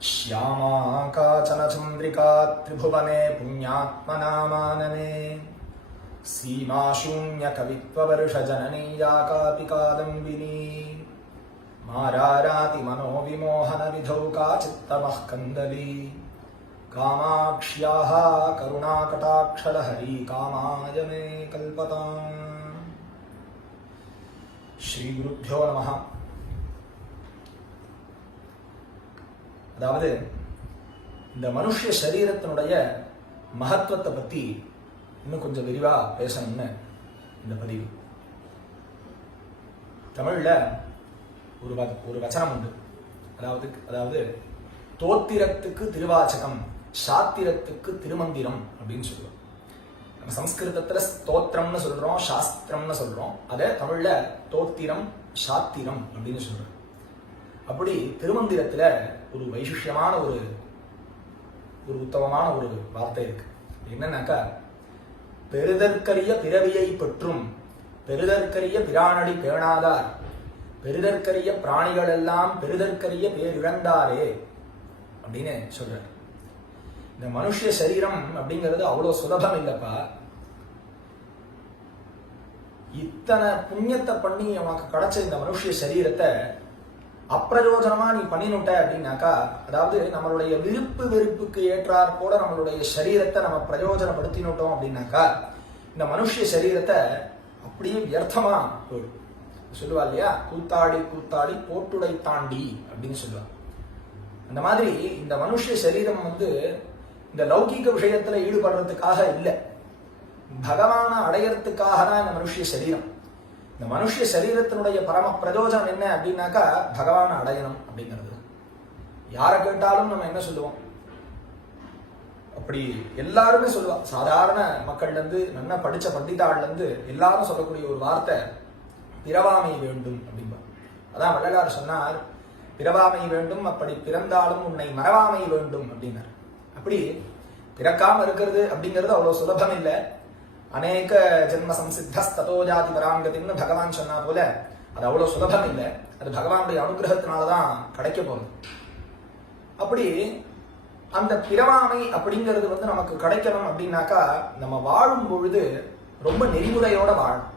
श्यामा काचन चन्द्रिका त्रिभुवने पुण्यात्मनामानने सीमाशून्यकवित्ववर्षजननी या कापि कादम्बिनी मारारातिमनोविमोहनविधौ काचित्तमः कन्दली कामाक्ष्याः करुणाकटाक्षलहरी कामाय मे कल्पताम्। श्रीगुरुभ्यो नमः। அதாவது இந்த மனுஷ சரீரத்தினுடைய மகத்துவத்தை பத்தி இன்னும் கொஞ்சம் விரிவா பேசணும்னு இந்த பதிவு. தமிழ்ல ஒரு வச்சனம் உண்டு. அதாவது தோத்திரத்துக்கு திருவாச்சகம், சாத்திரத்துக்கு திருமந்திரம் அப்படின்னு சொல்லுவோம். நம்ம சம்ஸ்கிருதத்துல ஸ்தோத்திரம்னு சொல்றோம், சாஸ்திரம்னு சொல்றோம். அதை தமிழ்ல தோத்திரம் சாத்திரம் அப்படின்னு சொல்றோம். அப்படி திருமந்திரத்துல ஒரு வைசிஷ்யமான ஒரு உத்தமமான ஒரு வார்த்தை இருக்கு. என்னன்னாக்கா, பெருதற்கரிய பிறவியை பெற்றும் பெருதற்கரிய பிரானடி பேணாதார் பெருதற்கரிய பிராணிகள் எல்லாம் பெருதற்கரிய பேரிழந்தாரே அப்படின்னு சொல்றாரு. இந்த மனுஷ சரீரம் அப்படிங்கிறது அவ்வளவு சுலபம் இல்லப்பா. இத்தனை புண்ணியத்தை பண்ணி உனக்கு கிடைச்ச இந்த மனுஷ சரீரத்தை அப்பிரயோஜனமா நீ பண்ணினுட்ட அப்படின்னாக்கா, அதாவது நம்மளுடைய விருப்பு வெறுப்புக்கு ஏற்றாற் போல நம்மளுடைய சரீரத்தை நம்ம பிரயோஜனப்படுத்தினோட்டோம் அப்படின்னாக்கா, இந்த மனுஷ சரீரத்தை அப்படியே வியர்த்தமா போயிடும். சொல்லுவா இல்லையா, கூத்தாடி கூத்தாடி போட்டுடை தாண்டி அப்படின்னு சொல்லுவா. அந்த மாதிரி இந்த மனுஷ சரீரம் இந்த லௌகீக விஷயத்துல ஈடுபடுறதுக்காக இல்லை, பகவானை அடையறதுக்காக தான் இந்த மனுஷ சரீரம். இந்த மனுஷ சரீரத்தினுடைய பரம பிரயோஜனம் என்ன அப்படின்னாக்கா, பகவானை அடையணும் அப்படிங்கிறது. யாரை கேட்டாலும் நம்ம என்ன சொல்லுவோம், அப்படி எல்லாருமே சொல்லுவா. சாதாரண மக்கள்ல இருந்து, நல்லா படிச்ச பண்டிதாள்ல இருந்து எல்லாரும் சொல்லக்கூடிய ஒரு வார்த்தை பிறவாமை வேண்டும் அப்படின்பா. அதான் வள்ளலார் சொன்னார், பிறவாமை வேண்டும், அப்படி பிறந்தாலும் உன்னை மறவாமை வேண்டும் அப்படின்னார். அப்படி பிறக்காம இருக்கிறது அப்படிங்கிறது அவ்வளவு சுலபம் இல்லை. அநேக ஜென்ம சம்சித்தஸ்ததோ ஜாதி பராங்கத்தின்னு பகவான் சொன்னா போல அது அவ்வளவு சுலபம் இல்லை. அது பகவானுடைய அனுகிரகத்தினாலதான் கிடைக்க போகுது. அப்படி அந்த பிறவாமை அப்படிங்கிறது நமக்கு கிடைக்கணும் அப்படின்னாக்கா, நம்ம வாழும் பொழுது ரொம்ப நெறிமுறையோட வாழும்.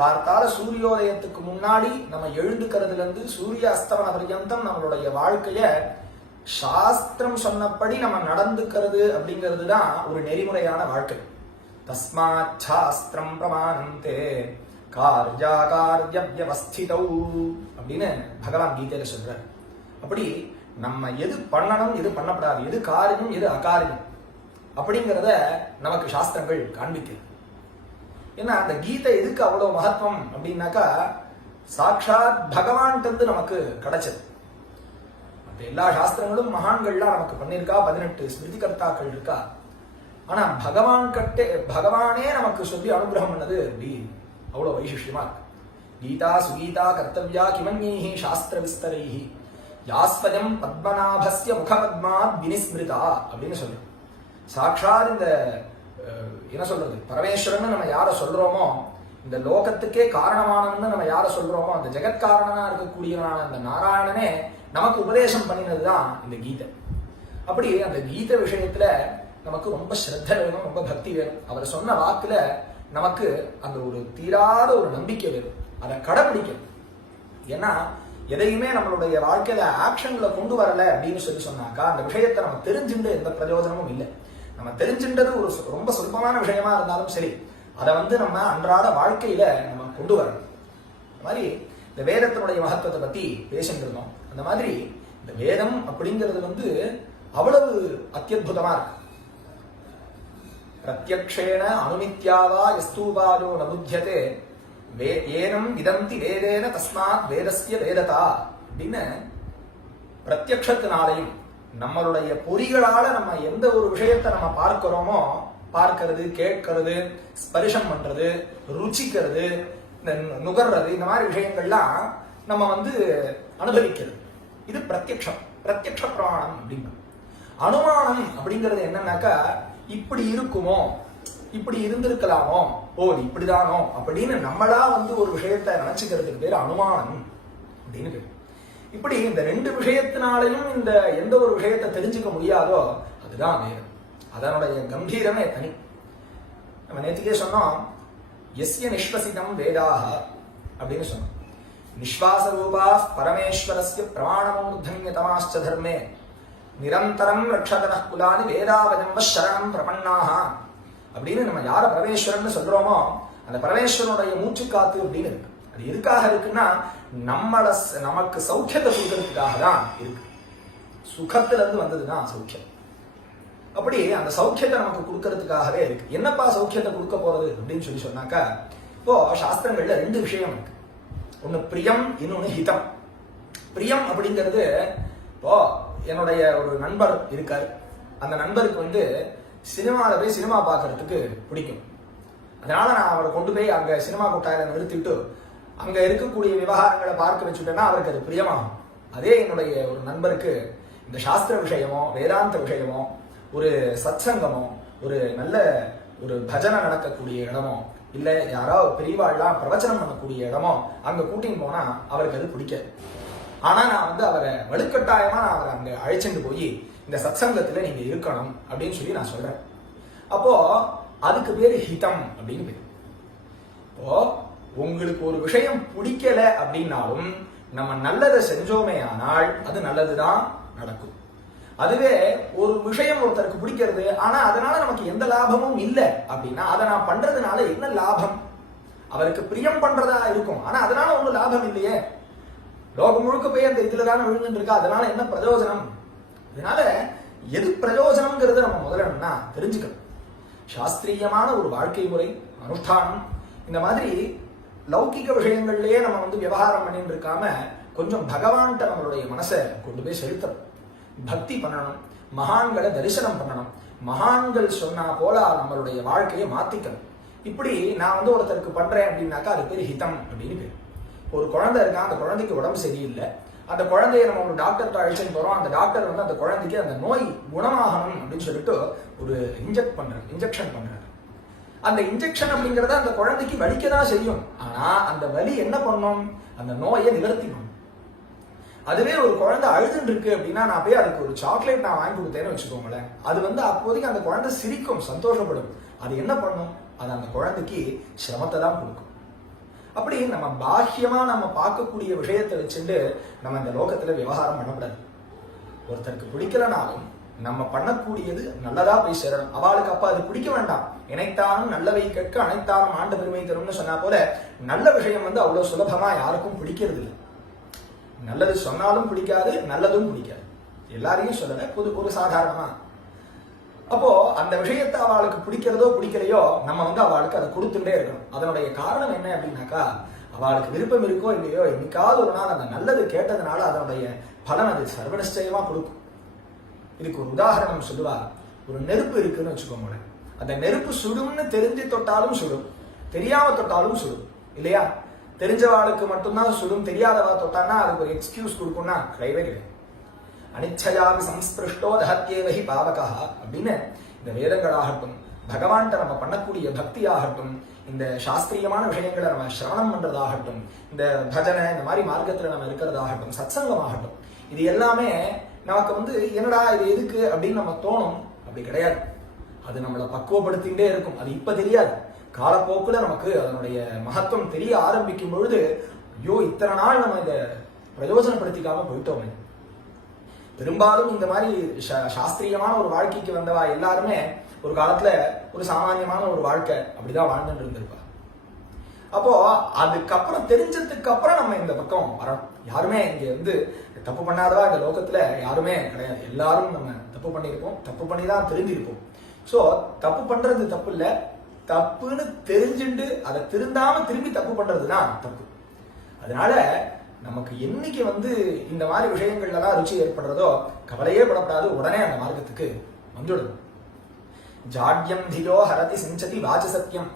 கார்த்தால சூரியோதயத்துக்கு முன்னாடி நம்ம எழுந்துக்கிறதுல இருந்து சூரிய அஸ்தமன பர்யந்தம் நம்மளுடைய வாழ்க்கைய சாஸ்திரம் சொன்னபடி நம்ம நடந்துக்கிறது அப்படிங்கிறது தான் ஒரு நெறிமுறையான வாழ்க்கை. தஸ்மாத் சாஸ்திரம் பிரமாணந்தே கார்யாகார்ய வியவஸ்திதௌ அப்படின்னு பகவான் கீதையில சொல்றார். அப்படி நம்ம எது பண்ணணும், எது பண்ணப்படாது, எது காரியம், எது அகாரியம் அப்படிங்கிறத நமக்கு சாஸ்திரங்கள் காண்பிக்கிறது. ஏன்னா அந்த கீதை எதுக்கு அவ்வளவு மகத்துவம் அப்படின்னாக்கா, சாட்சாத் பகவான்கிட்ட நமக்கு கிடைச்சது. மற்ற எல்லா சாஸ்திரங்களும் மகான்கள்லாம் நமக்கு பண்ணியிருக்கா, 18 ஸ்மிருதி கர்த்தாக்கள் இருக்கா. ஆனா பகவானே நமக்கு சொல்லி அனுகிரகம் பண்ணது அப்படி அவ்வளவு வைசிஷ்யமா இருக்கு. கீதா சுகீதா கர்த்தவ்யா கிமன்யைஹி சாஸ்திர விஸ்தரைஹி யாஸ்வயம் பத்மநாபஸ்ய முகபத்மாத் வினிஸ்மிருதா அப்படின்னு சொல்றோம். சாட்சாத் இந்த என்ன சொல்றது, பரமேஸ்வரன் நம்ம யார சொல்றோமோ, இந்த லோகத்துக்கே காரணமானவன்னு நம்ம யார சொல்றோமோ, அந்த ஜெகத்காரணனா இருக்கக்கூடியவனான அந்த நாராயணனே நமக்கு உபதேசம் பண்ணினதுதான் இந்த கீதை. அப்படி அந்த கீதை விஷயத்துல நமக்கு ரொம்ப ஸ்ரத்த வேணும், ரொம்ப பக்தி வேணும். அவர் சொன்ன வாக்குல நமக்கு அந்த ஒரு தீராத ஒரு நம்பிக்கை வேணும், அதை கடைபிடிக்கணும். ஏன்னா எதையுமே நம்மளுடைய வாழ்க்கையில ஆக்ஷன்ல கொண்டு வரல அப்படின்னு சொன்னாக்கா, அந்த விஷயத்தை நம்ம தெரிஞ்சுட்டு எந்த பிரயோஜனமும் இல்லை. நம்ம தெரிஞ்சுன்றது ஒரு ரொம்ப சுலபமான விஷயமா இருந்தாலும் சரி, அதை நம்ம அன்றாட வாழ்க்கையில நம்ம கொண்டு வரணும். அந்த மாதிரி இந்த வேதத்தினுடைய மகத்துவத்தை பத்தி பேசிட்டு இருந்தோம். அந்த மாதிரி இந்த வேதம் அப்படிங்கிறது அவ்வளவு அத்தியுதமா இருக்கு. பிரத்யக்ஷேன அனுமித்யாவா யஸ்தூபாதோ நபுத்யதே ஏனம் விதந்தி வேதேன தஸ்மாத் வேதஸ்ய வேததா அப்படின்னு பிரத்யக்ஷத்தினாலையும் நம்மளுடைய பொறிகளால நம்ம எந்த ஒரு விஷயத்தை நம்ம பார்க்கிறோமோ, பார்க்கிறது, கேட்கிறது, ஸ்பரிசம் பண்றது, ருச்சிக்கிறது, நுகர்றது, இந்த மாதிரி விஷயங்கள்லாம் நம்ம அனுபவிக்கிறது. இது பிரத்யக்ஷம், பிரத்யக்ஷ பிரமாணம் அப்படிங்க. அனுமானம் அப்படிங்கிறது என்னன்னாக்கா, இப்படி இருக்குமோ, இப்படி இருந்திருக்கலாமோ, ஓ இப்படிதானோ அப்படின்னு நம்மளா ஒரு விஷயத்தை நினைச்சுக்கிறதுக்கு பேர் அனுமானம் அப்படின்னு பேர். இப்படி இந்த ரெண்டு விஷயத்தினாலையும் இந்த எந்த ஒரு விஷயத்தை தெரிஞ்சுக்க முடியாதோ அதுதான் வேதம். அதனுடைய கம்பீரமே தனி. நம்ம நேற்றுக்கே சொன்னோம், எஸ்ய நிஷ்வசிதம் வேதாக அப்படின்னு சொன்னோம். நிஸ்வாச ரூபா பரமேஸ்வரஸ்ய பிரமாணமூர்தன்யதமாச்ச தர்மே நிரந்தரம் ரக்ஷதன குலானி வேதாவஜம்ப சரணம் பிரபன்னாக அப்படின்னு நம்ம யார பரமேஸ்வரன் சொல்றோமோ அந்த பரமேஸ்வரனுடைய மூச்சு காத்து அப்படின்னு இருக்கு. அது எதுக்காக இருக்குன்னா நமக்கு சௌக்கியத்தை கொடுக்கறதுக்காக தான் இருக்கு. சுகத்துல இருந்து வந்ததுதான் சௌக்கியம். அப்படி அந்த சௌக்கியத்தை நமக்கு கொடுக்கறதுக்காகவே இருக்கு. என்னப்பா சௌக்கியத்தை கொடுக்க போறது அப்படின்னு சொன்னாக்கா, இப்போ சாஸ்திரங்கள்ல ரெண்டு விஷயம் இருக்கு. ஒண்ணு பிரியம், இன்னொன்னு ஹிதம். பிரியம் அப்படிங்கிறது, இப்போ என்னுடைய ஒரு நண்பர் இருக்காரு. அந்த நண்பருக்கு சினிமாவில் போய் சினிமா பார்க்கறதுக்கு பிடிக்கும். அதனால நான் அவரை கொண்டு போய் அங்க சினிமா கொட்டாயில நிறுத்திட்டு அங்க இருக்கக்கூடிய விவகாரங்களை பார்க்க வச்சுட்டேன்னா அவருக்கு அது பிரியமாகும். அதே என்னுடைய ஒரு நண்பருக்கு இந்த சாஸ்திர விஷயமோ வேதாந்த விஷயமோ ஒரு சத்சங்கமோ ஒரு நல்ல ஒரு பஜனை நடக்கக்கூடிய இடமோ இல்ல யாராவது பெரியவாள்லாம் பிரவச்சனம் பண்ணக்கூடிய இடமோ அங்க கூட்டின்னு போனா அவருக்கு அது பிடிக்காது. ஆனா நான் அவரை வலுக்கட்டாயமா நான் அவரை அங்க அழைச்சிட்டு போய் இந்த சத்சங்கத்துல நீங்க இருக்கணும் அப்படின்னு சொல்லி நான் சொல்றேன். அப்போ அதுக்கு பேரு ஹிதம் அப்படின்னு பேரு. இப்போ உங்களுக்கு ஒரு விஷயம் பிடிக்கல அப்படின்னாலும் நம்ம நல்லதை செஞ்சோமே ஆனால் அது நல்லதுதான் நடக்கும். அதுவே ஒரு விஷயம் ஒருத்தருக்கு பிடிக்கிறது ஆனா அதனால நமக்கு எந்த லாபமும் இல்லை அப்படின்னா அதை நான் பண்றதுனால என்ன லாபம்? அவருக்கு பிரியம் பண்றதா இருக்கும் ஆனா அதனால ஒன்றும் லாபம் இல்லையே. லோகம் முழுக்க போய் அந்த இதுலதானே விழுந்துட்டு இருக்கா, அதனால என்ன பிரயோஜனம்? அதனால எது பிரயோஜனம்ங்கிறத நம்ம முதல்ல தெரிஞ்சுக்கணும். சாஸ்திரியமான ஒரு வாழ்க்கை முறை அனுஷ்டானம் இந்த மாதிரி லௌகிக விஷயங்கள்லயே நம்ம விவகாரம் பண்ணிட்டு இருக்காம கொஞ்சம் பகவான்கிட்ட நம்மளுடைய மனசை கொண்டு போய் செலுத்தணும். பக்தி பண்ணணும், மகான்களை தரிசனம் பண்ணணும், மகான்கள் சொன்னா போல நம்மளுடைய வாழ்க்கையை மாத்திக்கணும். இப்படி நான் ஒருத்தருக்கு பண்றேன் அப்படின்னாக்கா அது பேர் ஹிதம் அப்படின்னு பேர். ஒரு குழந்தை இருக்கான், அந்த குழந்தைக்கு உடம்பு சரியில்லை, அந்த குழந்தைய நம்ம ஒரு டாக்டர்கிட்ட அழைச்சிட்டு போறோம். அந்த டாக்டர் அந்த குழந்தைக்கு அந்த நோய் குணமாகணும் அப்படின்னு சொல்லிட்டு ஒரு இன்ஜெக்ஷன் பண்றாரு. அந்த இன்ஜெக்ஷன் அப்படிங்கறத அந்த குழந்தைக்கு வலிக்கதான் செய்யும். ஆனா அந்த வலி என்ன பண்ணும்? அந்த நோயை நிவர்த்திக்கும். அதுவே ஒரு குழந்தை அழுதுன்னு இருக்கு அப்படின்னா நான் போய் அதுக்கு ஒரு சாக்லேட் நான் வாங்கி கொடுத்தேன்னு வச்சுக்கோங்களேன், அது அப்போதைக்கு அந்த குழந்தை சிரிக்கும், சந்தோஷப்படும். அது என்ன பண்ணும்? அது அந்த குழந்தைக்கு சிரமத்தை தான் கொடுக்கும். அப்படி நம்ம பாஹ்யமா நம்ம பார்க்கக்கூடிய விஷயத்தை வச்சுட்டு நம்ம இந்த லோகத்துல விவகாரம் பண்ணக்கூடாது. ஒருத்தருக்கு பிடிக்கலனாலும் நம்ம பண்ணக்கூடியது நல்லதா போய் சேரணும். அவளுக்கு அப்ப அது பிடிக்க வேண்டாம். இணைத்தானும் நல்லவை கேட்க அனைத்தானும் ஆண்டு பெருமை தரும்னு சொன்னா போல நல்ல விஷயம் அவ்வளவு சுலபமா யாருக்கும் பிடிக்கிறது இல்லை. நல்லது சொன்னாலும் பிடிக்காது, நல்லதும் பிடிக்காது. எல்லாரையும் சொல்லல, ஒரு சாதாரணமா. அப்போ அந்த விஷயத்தை அவளுக்கு பிடிக்கிறதோ பிடிக்கலையோ நம்ம அவளுக்கு அதை கொடுத்துட்டே இருக்கணும். அதனுடைய காரணம் என்ன அப்படின்னாக்கா, அவளுக்கு விருப்பம் இருக்கோ இல்லையோ என்னைக்காவது ஒரு நாள் அந்த நல்லது கேட்டதுனால அதனுடைய பலன் அது சர்வ நிச்சயமா கொடுக்கும். இதுக்கு ஒரு உதாரணம் சொல்லுவா. ஒரு நெருப்பு இருக்குன்னு வச்சுக்கோங்களேன். அந்த நெருப்பு சுடும்னு தெரிஞ்சு தொட்டாலும் சுடும், தெரியாம தொட்டாலும் சுடும் இல்லையா? தெரிஞ்சவாளுக்கு மட்டும்தான் சுடும், தெரியாதவா தொட்டான்னா அதுக்கு ஒரு எக்ஸ்கியூஸ் கொடுக்கும்னா கிடையவே கிடையாது. அனிச்சயாவி சம்ஸ்பிருஷ்டோ தஹத்யேவஹி பாவகா அப்படின்னு இந்த வேதங்களாகட்டும், பகவான்கிட்ட நம்ம பண்ணக்கூடிய பக்தி ஆகட்டும், இந்த சாஸ்திரியமான விஷயங்களை நம்ம சிரவணம் பண்றதாகட்டும், இந்த பஜனை இந்த மாதிரி மார்க்கத்துல நம்ம இருக்கிறதாகட்டும், சத்சங்கமாகட்டும், இது எல்லாமே நமக்கு என்னடா இது எதுக்கு அப்படின்னு நம்ம தோணும். அப்படி கிடையாது. அது நம்மளை பக்குவப்படுத்திகிட்டே இருக்கும். அது இப்ப தெரியாது, காலப்போக்குல நமக்கு அதனுடைய மகத்துவம் தெரிய ஆரம்பிக்கும் பொழுது ஐயோ இத்தனை நாள் நம்ம இதை பிரயோஜனப்படுத்திக்காம போயிட்டோமே. பெரும்பாலும் இந்த மாதிரி சாஸ்திரியமான ஒரு வாழ்க்கைக்கு வந்தவா எல்லாருமே ஒரு காலத்துல ஒரு சாமானியமான ஒரு வாழ்க்கை அப்படிதான் வாழ்ந்துட்டு இருந்திருப்பா. அப்போ அதுக்கப்புறம் தெரிஞ்சதுக்கு அப்புறம் நம்ம இந்த பக்கம் வரணும். யாருமே இங்க தப்பு பண்ணாதவா இந்த லோகத்துல யாருமே கிடையாது. எல்லாரும் நம்ம தப்பு பண்ணியிருப்போம், தப்பு பண்ணிதான் தெரிஞ்சிருப்போம். சோ தப்பு பண்றது தப்பு இல்ல, தப்புன்னு தெரிஞ்சுட்டு அதை திருந்தாம திரும்பி தப்பு பண்றதுதான் தப்பு. அதனால நமக்கு என்னைக்கு இந்த மாதிரி விஷயங்கள்லாம் ருச்சி ஏற்படுறதோ கவலையே படப்படாது, உடனே அந்த மார்க்கத்துக்கு வந்துடும். ஜாட்யம் தியோ ஹரதி சிஞ்சதி வாச்ச சத்தியம்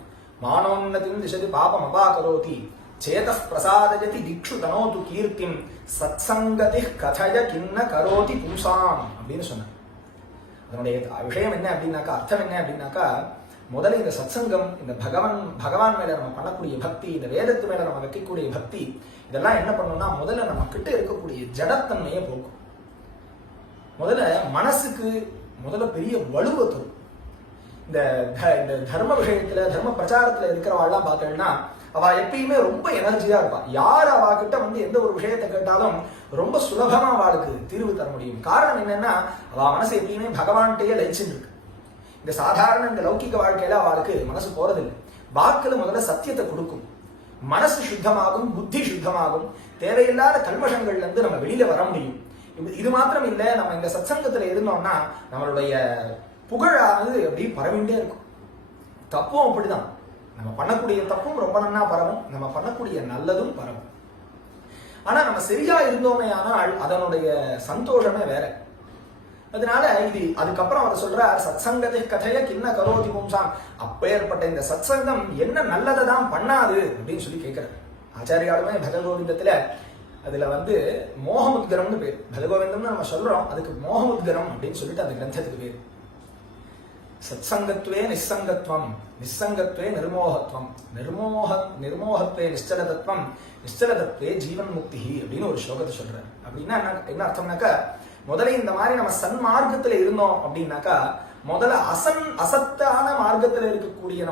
மானோன்னதிம் திசதி பாபம் அபாகரோதி சேதப் பிரசாதயதி திக்ஷு தனோது கீர்த்திம் சத்சங்கதி கதய கிண்ண கரோதி பூசாம் அப்படின்னு சொன்னார். அதனுடைய விஷயம் என்ன அப்படின்னாக்கா, அர்த்தம் என்ன அப்படின்னாக்கா, முதல்ல இந்த சத்சங்கம், இந்த பகவான் மேல நம்ம பண்ணக்கூடிய பக்தி, இந்த வேதத்து மேல நம்ம வைக்கக்கூடிய பக்தி, இதெல்லாம் என்ன பண்ணணும்னா முதல்ல நம்ம கிட்ட இருக்கக்கூடிய ஜடத்தன்மையை போக்கும். முதல்ல மனசுக்கு முதல்ல பெரிய வலுவை தரும். இந்த தர்ம விஷயத்துல, தர்ம பிரச்சாரத்துல இருக்கிறவாள்லாம் பார்த்தோம்னா அவ எப்பயுமே ரொம்ப எனர்ஜியா இருப்பா. யார் அவ கிட்ட எந்த ஒரு விஷயத்தை கேட்டாலும் ரொம்ப சுலபமா அவளுக்கு தீர்வு தர முடியும். காரணம் என்னன்னா அவ மனசு எப்பயுமே பகவான்கிட்டயே லயிச்சுட்டு இருக்கு. இந்த சாதாரண இந்த லௌகிக வாழ்க்கையில அவளுக்கு மனசு போறதில்லை. வாக்குல முதல்ல சத்தியத்தை கொடுக்கும், மனசு சுத்தமாகும், புத்தி சுத்தமாகும், தேவையில்லாத கல்மஷங்கள்ல இருந்து நம்ம வெளியில வர முடியும். இது மாத்திரம் இல்ல, நம்ம இந்த சத்சங்கத்துல இருந்தோம்னா நம்மளுடைய புகழானது அப்படி பரவிண்டே இருக்கும். தப்பும் அப்படிதான், நம்ம பண்ணக்கூடிய தப்பும் ரொம்ப நன்னா பரவும், நம்ம பண்ணக்கூடிய நல்லதும் பரவும். ஆனா நம்ம சரியா இருந்தோமே ஆனால் அதனுடைய சந்தோஷமே வேற. அதனால இது அதுக்கப்புறம் அவர் சொல்றார், சத்சங்கத்தை கதைய கிண்ண கரோதி பும்சாம். அப்பேற்பட்ட இந்த சத்சங்கம் என்ன நல்லதை தான் பண்ணாது அப்படின்னு சொல்லி கேட்கிறார். ஆச்சாரியாலுமே பகவத்கீதத்துல அதுல மோகமுத்கரம்னு பேர். பகவத்கீதம்னு நம்ம சொல்றோம், அதுக்கு மோகமுத்கரம் அப்படின்னு சொல்லிட்டு அந்த கிரந்தத்துக்கு பேர். சத்சங்கத்வே நிஸ்ஸங்கத்வம், நிஸ்ஸங்கத்வே நிர்மோகத்வம், நிர்மோகத்வே நிச்சலதத்வம், நிச்சலதத்வே ஜீவன் முக்தி அப்படின்னு ஒரு ஸ்லோகத்தை சொல்றாரு. அப்படின்னா என்ன அர்த்தம்னாக்கா, முதல்ல இந்த மாதிரி நம்ம சன்மார்க்கத்துல இருந்தோம் அப்படின்னாக்கா முதல்ல அசத்தான மார்க்கத்துல இருக்கக்கூடிய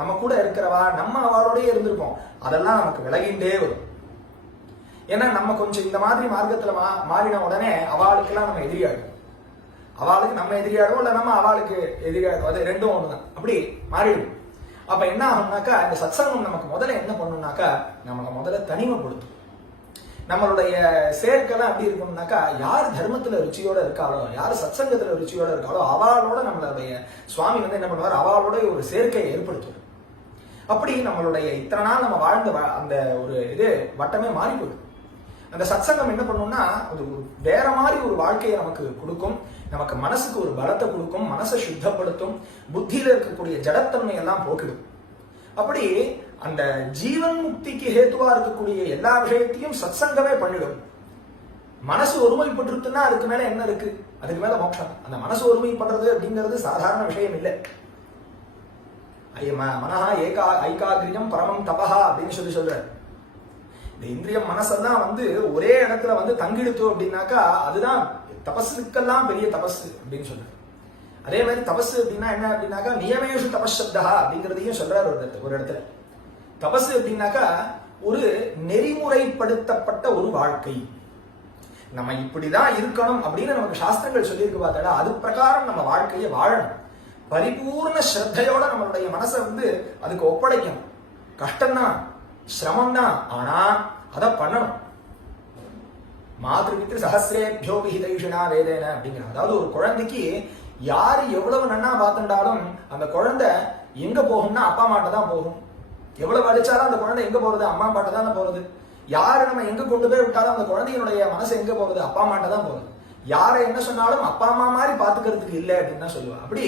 நம்ம கூட இருக்கிறவா, நம்ம அவளோடய இருந்திருப்போம், அதெல்லாம் நமக்கு விலகின்றே வரும். ஏன்னா நம்ம கொஞ்சம் இந்த மாதிரி மார்க்கத்துல மாறின உடனே அவளுக்கெல்லாம் நம்ம எதிரியாடும், அவளுக்கு நம்ம எதிரியாடும், இல்ல நம்ம அவளுக்கு எதிரியாடும், அது ரெண்டும் ஒண்ணுதான், அப்படி மாறிடும். அப்ப என்ன ஆகும்னாக்கா இந்த சத்சங்கம் நமக்கு முதல்ல என்ன பண்ணும்னாக்கா நமக்கு முதல்ல தனிமைப்படுத்தும். நம்மளுடைய சேர்க்கெல்லாம் எப்படி இருக்கணும்னாக்கா, யார் தர்மத்துல ருச்சியோட இருக்காளோ, யார் சத்சங்கத்துல ருச்சியோட இருக்காளோ அவளோட நம்மளுடைய சுவாமி என்ன பண்ணுவார், அவளோட ஒரு சேர்க்கையை ஏற்படுத்துவார். அப்படி நம்மளுடைய இத்தனை நாள் நம்ம வாழ்ந்த அந்த ஒரு வட்டமே மாறி போயிடும். அந்த சத்சங்கம் என்ன பண்ணும்னா அது வேற மாதிரி ஒரு வாழ்க்கையை நமக்கு கொடுக்கும், நமக்கு மனசுக்கு ஒரு பலத்தை கொடுக்கும், மனசை சுத்தப்படுத்தும், புத்தியில இருக்கக்கூடிய ஜடத்தன்மை எல்லாம் போக்கிடும். அப்படி அந்த ஜீவன் முக்திக்கு ஹேத்துவா இருக்கக்கூடிய எல்லா விஷயத்தையும் சத்சங்கமே பண்ணிடும். மனசு ஒருமைப்பட்டிருக்குன்னா அதுக்கு மேல என்ன இருக்கு, அதுக்கு மேல மோட்சம். அந்த மனசு ஒருமைப்படுறது அப்படிங்கிறது சாதாரண விஷயம் இல்லை. மனஹா ஐகாகிரியம் பரமம் தபஹா அப்படின்னு சொல்ற இந்த இந்திரியம் மனசெல்லாம் ஒரே இடத்துல தங்கிடுத்து அப்படின்னாக்கா அதுதான் தபஸுக்கெல்லாம் பெரிய தபஸ் அப்படின்னு சொல்ற. அதே மாதிரி தபஸ் அப்படின்னா என்ன அப்படின்னாக்கா நியமேஷு தபஸ்சப்தா அப்படிங்கிறதையும் சொல்றாரு ஒரு இடத்துல. தபஸ் அப்படின்னாக்கா ஒரு நெறிமுறைப்படுத்தப்பட்ட ஒரு வாழ்க்கை, நம்ம இப்படிதான் இருக்கணும் அப்படின்னு நமக்கு சாஸ்திரங்கள் சொல்லியிருக்கு பார்த்தா அது பிரகாரம் நம்ம வாழ்க்கையை வாழணும். பரிபூர்ண ஸ்ரத்தையோட நம்மளுடைய மனசை அதுக்கு ஒப்படைக்கணும். கஷ்டம்தான், சிரமம் தான், ஆனா அதை பண்ணணும். மாத்ருபித்ரு சஹசிரேபியோ விஹிதைஷினா வேதேன அப்படிங்கிற, அதாவது ஒரு குழந்தைக்கு யாரு எவ்வளவு நன்னா பார்த்துட்டாலும் அந்த குழந்தை எங்க போகும்னா அப்பா அம்மாட்ட தான் போகும். எவ்வளவு அடிச்சாலும் அந்த குழந்தை எங்க போறது, அம்மா அப்பாட்ட தானே போறது. யாரு நம்ம எங்க கொண்டு போய் விட்டாலும் அந்த குழந்தையினுடைய மனசு எங்க போறது, அப்பா அம்மாட்ட தான் போறது. யாரை என்ன சொன்னாலும் அப்பா அம்மா மாதிரி பாத்துக்கிறதுக்கு இல்லை அப்படின்னு தான் சொல்லுவா. அப்படி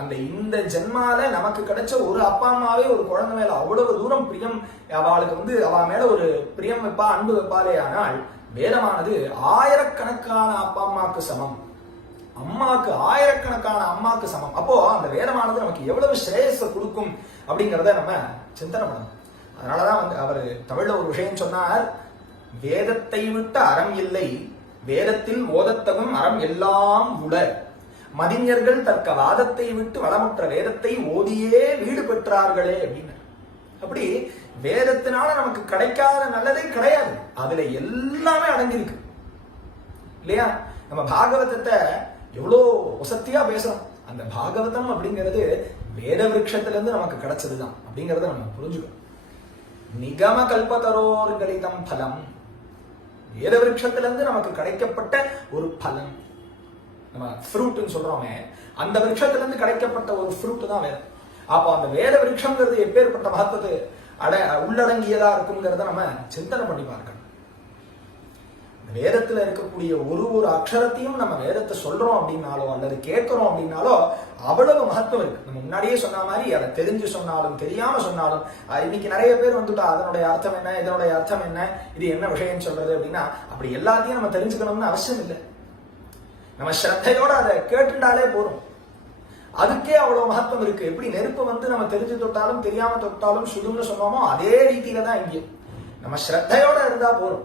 அந்த இந்த ஜென்மால நமக்கு கிடைச்ச ஒரு அப்பா அம்மாவே ஒரு குழந்தை மேல அவ்வளவு தூரம் பிரியம், அவளுக்கு அவ மேல ஒரு பிரியம் வைப்பா, அன்பு வைப்பாலே. ஆனால் வேதமானது ஆயிரக்கணக்கான அப்பா அம்மாவுக்கு சமம், அம்மாவுக்கு ஆயிரக்கணக்கான அம்மாவுக்கு சமம். அப்போ அந்த வேதமானது நமக்கு எவ்வளவு ஸ்ரேயஸை கொடுக்கும் அப்படிங்கிறத நம்ம சிந்தனை பண்ணணும். அதனாலதான் அவர் தமிழ்ல ஒரு விஷயம் சொன்னார், வேதத்தை விட்டு அறம் இல்லை, வேதத்தில் ஓதத்தகும் அறம் எல்லாம் உட, மதிஞர்கள் தற்க வாதத்தை விட்டு வளமுற்ற வேதத்தை ஓதியே வீடு பெற்றார்களே அப்படின்னு. அப்படி வேதத்தினால நமக்கு கிடைக்காத நல்லதே கிடையாது, அதுல எல்லாமே அடங்கியிருக்கு இல்லையா. நம்ம பாகவதத்தை எவ்வளோ வசத்தியா பேசுறோம், அந்த பாகவதம் அப்படிங்கிறது வேத விருட்சத்திலிருந்து நமக்கு கிடைச்சதுதான் அப்படிங்கறத நம்ம புரிஞ்சுக்கணும். நிகம கல்பதரோர் கலிதம் பலம், வேத விருட்சத்திலிருந்து நமக்கு கிடைக்கப்பட்ட ஒரு பலன். நம்ம ஃப்ரூட்னு சொல்றோமே, அந்த விருட்சத்திலிருந்து கிடைக்கப்பட்ட ஒரு ஃப்ரூட் தான் வேதம். அப்போ அந்த வேத விருட்சங்கிறது எப்பேற்பட்ட மகத்துவத்தை உள்ளடங்கியதா இருக்குங்கிறத நம்ம சிந்தனை பண்ணி பார்க்கணும். வேதத்துல இருக்கக்கூடிய ஒரு அக்ஷரத்தையும் நம்ம வேதத்தை சொல்றோம் அப்படின்னாலோ அல்லது கேட்கிறோம் அப்படின்னாலோ அவ்வளவு மகத்துவம் இருக்கு. நம்ம முன்னாடியே சொன்ன மாதிரி அதை தெரிஞ்சு சொன்னாலும் தெரியாம சொன்னாலும், இன்னைக்கு நிறைய பேர் அதனுடைய அர்த்தம் என்ன, இதனுடைய அர்த்தம் என்ன, இது என்ன விஷயம் சொல்றது அப்படின்னா அப்படி எல்லாத்தையும் நம்ம தெரிஞ்சுக்கணும்னு அவசியம் இல்லை. நம்ம ஸ்ரத்தையோட அதை கேட்டுட்டாலே போதும். அதுக்கே அவ்வளவு மகத்துவம் இருக்கு. எப்படி நெருப்பு வந்து நம்ம தெரிஞ்சு தொட்டாலும் தெரியாம தொட்டாலும் சுடுன்னு சொன்னோமோ அதே ரீதியில தான் இங்கே நம்ம ஸ்ரத்தையோட இருந்தா போறோம்.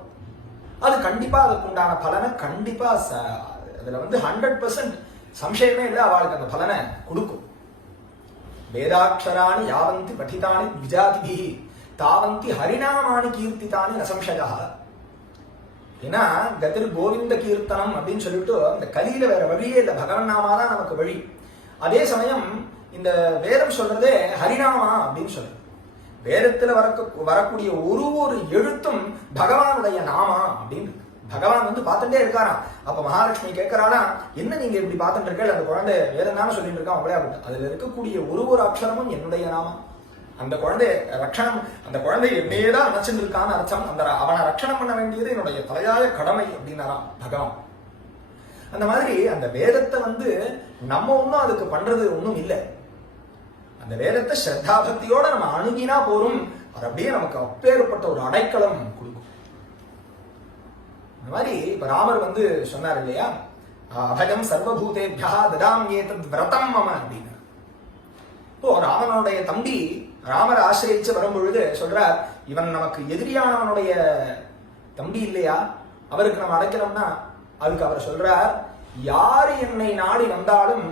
அது கண்டிப்பா அதுக்குண்டான பலனை கண்டிப்பா அதுல வந்து 100% சம்சயமே இல்லை, அவளுக்கு அந்த பலனை கொடுக்கும். வேதாட்சராணி யாவந்தி படித்தானி விஜாதிபி தாவந்தி ஹரிநாமானி கீர்த்தித்தானி நசம்சயா. ஏன்னா கதிர் கோவிந்த கீர்த்தனம் அப்படின்னு சொல்லிட்டு இந்த கலியில வேற வழியே இல்லை, பகவன் நாமாதான் நமக்கு வழி. அதே சமயம் இந்த வேதம் சொல்றதே ஹரிநாமா அப்படின்னு சொல்றது. வேதத்துல வரக்கூடிய ஒரு எழுத்தும் பகவானுடைய நாமா அப்படின்னு. பகவான் வந்து பார்த்துட்டே இருக்காராம். அப்ப மகாலட்சுமி கேட்கறானா, என்ன நீங்க இப்படி பார்த்துட்டு இருக்க, அந்த குழந்தை வேதம் தானே சொல்லிட்டு இருக்கான் அவங்களே அப்படின்னு. அதுல இருக்கக்கூடிய ஒரு அக்ஷரமும் என்னுடைய நாமா. அந்த குழந்தை ரட்சணம், அந்த குழந்தை என்னையேதான் நினைச்சுட்டு இருக்கான்னு அர்த்தம். அந்த அவனை ரட்சணம் பண்ண வேண்டியது என்னுடைய தலையாய கடமை அப்படின்னாராம் பகவான். அந்த மாதிரி அந்த வேதத்தை வந்து நம்ம ஒன்றும் அதுக்கு பண்றது ஒன்றும் இல்லை. அந்த வேதத்தை ஸ்ரத்தாபக்தியோட நம்ம அணுகினா போரும், அது அப்படியே நமக்கு அப்பேற்பட்ட ஒரு அடைக்கலம் கொடுக்கும். இந்த மாதிரி இப்ப ராமர் வந்து சொன்னார் இல்லையா, அபயம் சர்வபூதேபியா ததாம் ஏதத் விரதம் மம அப்படின்னு. இப்போ ராமனுடைய தம்பி ராமர் ஆசிரியச்சு வரும்பொழுது சொல்றார், இவன் நமக்கு எதிரியானவனுடைய தம்பி இல்லையா, அவருக்கு நம்ம அடைக்கணும்னா அதுக்கு அவர் சொல்றார், யார் என்னை நாடி வந்தாலும்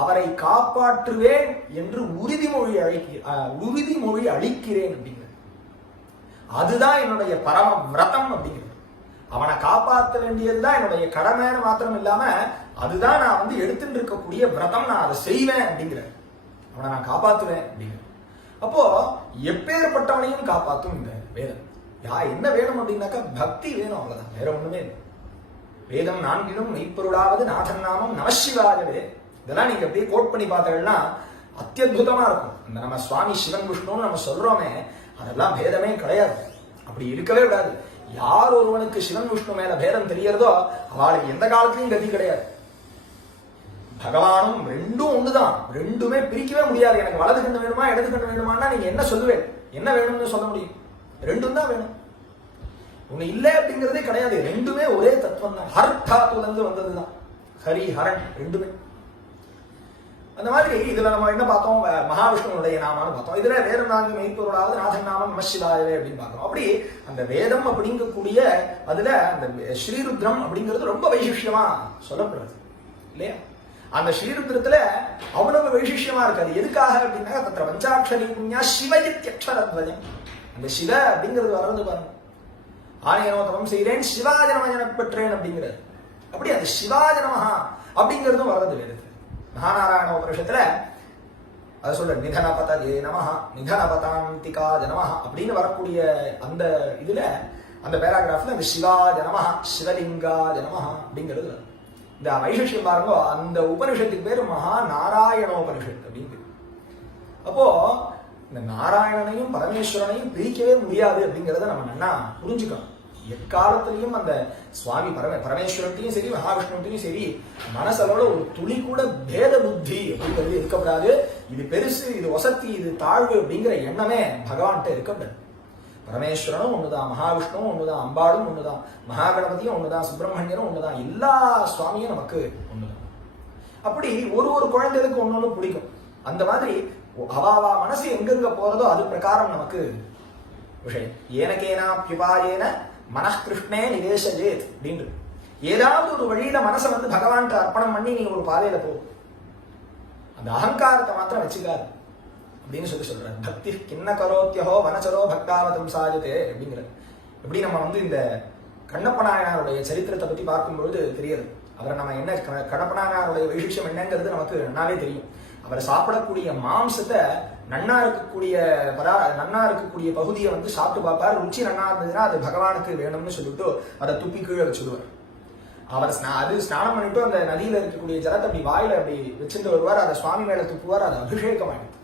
அவரை காப்பாற்றுவேன் என்று உறுதிமொழி அளிக்கிறேன் அப்படிங்கிறது. அதுதான் என்னுடைய பரம விரதம் அப்படிங்கிறது. அவனை காப்பாற்ற வேண்டியதுதான் என்னுடைய கடமைன்னு மாத்திரம் இல்லாம அதுதான் நான் வந்து எடுத்துட்டு இருக்கக்கூடிய விரதம், நான் அதை செய்வேன் அப்படிங்கிற. அவனை நான் காப்பாத்துவேன் அப்படிங்கிற. அப்போ எப்பேற்பட்டவனையும் காப்பாற்றும் இந்த வேதம். என்ன வேணும் அப்படின்னாக்கா பக்தி வேணும், அவ்வளவுதான், வேற ஒண்ணுமே இல்லை. வேதம் நான்கிலும் மெய்ப்பொருளாவது நாதன் நாமம் நமசிவாயவே. இதெல்லாம் நீங்க அப்படியே கோட் பண்ணி பார்த்தீங்கன்னா அத்தியுதமா இருக்கும். இந்த நம்ம சுவாமி சிவன் விஷ்ணுன்னு நம்ம சொல்றோமே, அதெல்லாம் பேதமே கிடையாது, அப்படி இருக்கவே கூடாது. யார் ஒருவனுக்கு சிவன் விஷ்ணு மேல பேதம் தெரியறதோ அவளுக்கு எந்த காலத்திலையும் கதி கிடையாது. பகவானும் ரெண்டும் ஒண்ணுதான், ரெண்டுமே பிரிக்கவே முடியாது. எனக்கு வலது கண்ணு வேணுமா இடது கண்ணு வேணுமான்னா நீங்க என்ன சொல்லுவேன், என்ன வேணும்னு சொல்ல முடியும்? ரெண்டும் தான் வேணும், ஒண்ணு இல்லை அப்படிங்கிறதே கிடையாது. ரெண்டுமே ஒரே தத்துவம் தான், ஹர் தாத்துல இருந்து வந்ததுதான், ஹரி ஹரன் ரெண்டுமே. அந்த மாதிரி இதுல நம்ம என்ன பார்த்தோம், மகாவிஷ்ணுடைய நாமான்னு பார்த்தோம். இதுல வேதம் நான்கு மெய்ப்பொருளாவது நாதன் நாமம் நமசிவாயவே அப்படின்னு பார்க்கிறோம். அப்படி அந்த வேதம் அப்படிங்கக்கூடிய அதுல அந்த ஸ்ரீருத்ரம் அப்படிங்கிறது ரொம்ப வைசிஷ்யமா சொல்லப்படுறது இல்லையா. அந்த ஸ்ரீருத்ரத்துல அவ்வளவு வைசிஷ்யமா இருக்காது. எதுக்காக அப்படின்னா தத்திர பஞ்சாட்சரி புண்ணியா சிவயித்யக்ஷரத்வயம். அந்த சிவ அப்படிங்கிறது வர்றது பாருங்க, ஆணையனோ தவம் செய்கிறேன் சிவாஜனம பெற்றேன் அப்படிங்கிறது. அப்படி அந்த சிவாஜனமஹா அப்படிங்கிறதும் வர்றது வேதத்துல. மகாநாராயண உபனிஷத்துல அதை சொல்ற நிதனபதே நமஹ நிதனபதாந்திகாஜ நமஹ அப்படின்னு வரக்கூடிய அந்த இதுல அந்த பேராகிராஃப்ல அந்த சிவாஜ நமஹ சிவலிங்காஜ நமஹ அப்படிங்கிறது இந்த வைசிஷ்யம் பாருங்க. அந்த உபனிஷத்துக்கு பேர் மகா நாராயணோபனிஷத் அப்படின்னு. அப்போ இந்த நாராயணனையும் பரமேஸ்வரனையும் பிரிக்கவே முடியாது அப்படிங்கிறத நம்ம நல்லா புரிஞ்சுக்கணும். எக்காலத்திலையும் அந்த சுவாமி பரமேஸ்வரத்தையும் சரி மகாவிஷ்ணுவையும் சரி மனசளோட ஒரு துளி கூட பேத புத்தி அப்படிங்கிறது இருக்கக்கூடாது. இது பெருசு, இது வசதி, இது தாழ்வு அப்படிங்கிற எண்ணமே பகவான்கிட்ட இருக்கக்கூடாது. பரமேஸ்வரனும் ஒண்ணுதான், மகாவிஷ்ணுவும் ஒண்ணுதான், அம்பாளும் ஒண்ணுதான், மகாகணபதியும் ஒண்ணுதான், சுப்பிரமணியனும் ஒண்ணுதான், எல்லா சுவாமியும் நமக்கு ஒண்ணுதான். அப்படி ஒரு குழந்தைகளுக்கு ஒன்னொன்னு பிடிக்கும். அந்த மாதிரி அவாவா மனசு எங்கெங்க போறதோ அது பிரகாரம் நமக்கு விஷயம். ஏனகேனா பிபாயேன மனகிருஷ்ணே நிவேசஜேத் அப்படின்னு ஏதாவது ஒரு வழியில மனசை வந்து பகவான்கிட்ட அர்ப்பணம் பண்ணி நீ ஒரு பாதையில போ, அந்த அகங்காரத்தை மாத்திரம் வச்சுக்காது அப்படின்னு சொல்றாரு. பக்தி கிண்ண கரோத்தியஹோ வனச்சரோ பக்தாவதம் சாஜதே அப்படிங்கிறது. எப்படி நம்ம வந்து இந்த கண்ணப்ப நாயனாருடைய சரித்திரத்தை பத்தி பார்க்கும்பொழுது தெரியுது. அவரை நம்ம என்ன கண்ணப்ப நாயனாருடைய வைசிஷ்யம் என்னங்கிறது நமக்கு நன்னாவே தெரியும். அவர் சாப்பிடக்கூடிய மாம்சத்தை நன்னா இருக்கக்கூடிய பகுதியை வந்து சாப்பிட்டு பார்ப்பார். ருச்சி நன்னா இருந்ததுன்னா அது பகவானுக்கு வேணும்னு சொல்லிட்டு அதை துப்பி கீழே வச்சுடுவார். அவர் அது ஸ்நானம் பண்ணிட்டு அந்த நதியில இருக்கக்கூடிய ஜலத்தை அப்படி வாயில அப்படி வச்சுட்டு வருவார். அதை சுவாமி மேல துப்புவார். அது அபிஷேகம் ஆயிடுது.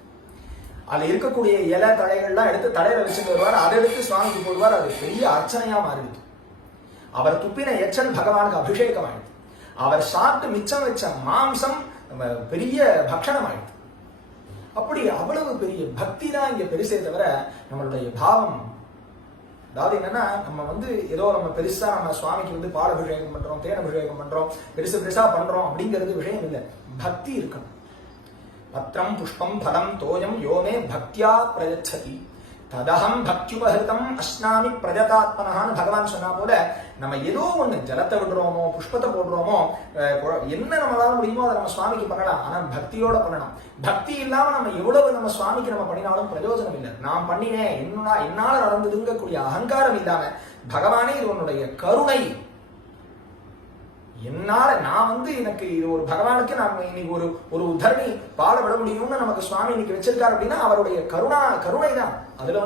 அதுல இருக்கக்கூடிய இலை தழைகள்லாம் எடுத்து தலையில வச்சுட்டு வருவார். அதை எடுத்து சுவாமிக்கு போடுவார். அது பெரிய அர்ச்சனையா மாறிடுது. அவர் துப்பின எச்சல் பகவானுக்கு அபிஷேகம் ஆயிடுது. அவர் சாப்பிட்டு மிச்சம் வச்ச மாம்சம் பெரிய பக்ஷணம் ஆயிடுது. அப்படி அவ்வளவு பெரிய பக்தி தான் இங்க பெருசே தவிர நம்மளுடைய பாவம். அதாவது என்னன்னா நம்ம வந்து ஏதோ நம்ம பெருசா நம்ம சுவாமிக்கு வந்து பால் அபிஷேகம் பண்றோம், தேன் அபிஷேகம் பண்றோம், பெருசா பண்றோம் அப்படிங்கிறது விஷயம் இல்லை. பக்தி இருக்கணும். பத்திரம் புஷ்பம் பலம் தோயம் யோமே பக்தியா பிரயச்சதி ததகம் பக்தியுபகிருதம் அஸ்னாமி பிரஜதாத்மனஹான்னு பகவான் சொன்னா போல, நம்ம ஏதோ ஒண்ணு ஜலத்தை விடுறோமோ புஷ்பத்தை போடுறோமோ என்ன நம்மளால முடியுமோ அதை நம்ம சுவாமிக்கு பண்ணலாம். ஆனா பக்தியோட பண்ணணும். பக்தி இல்லாம நம்ம எவ்வளவு நம்ம சுவாமிக்கு நம்ம பண்ணினாலும் பிரயோஜனம் இல்லை. நான் பண்ணினேன் என்னால நடந்ததுங்கக்கூடிய அகங்காரம் இல்லாம பகவானே இது உன்னுடைய கருணை, என்னால நான் எனக்கு இது ஒரு பகவானுக்கு நம்ம இன்னைக்கு ஒரு உத்தரணி பாட விட முடியும்னு நமக்கு சுவாமி இன்னைக்கு வச்சிருக்காரு அப்படின்னா அவருடைய கருணை தான். அதுல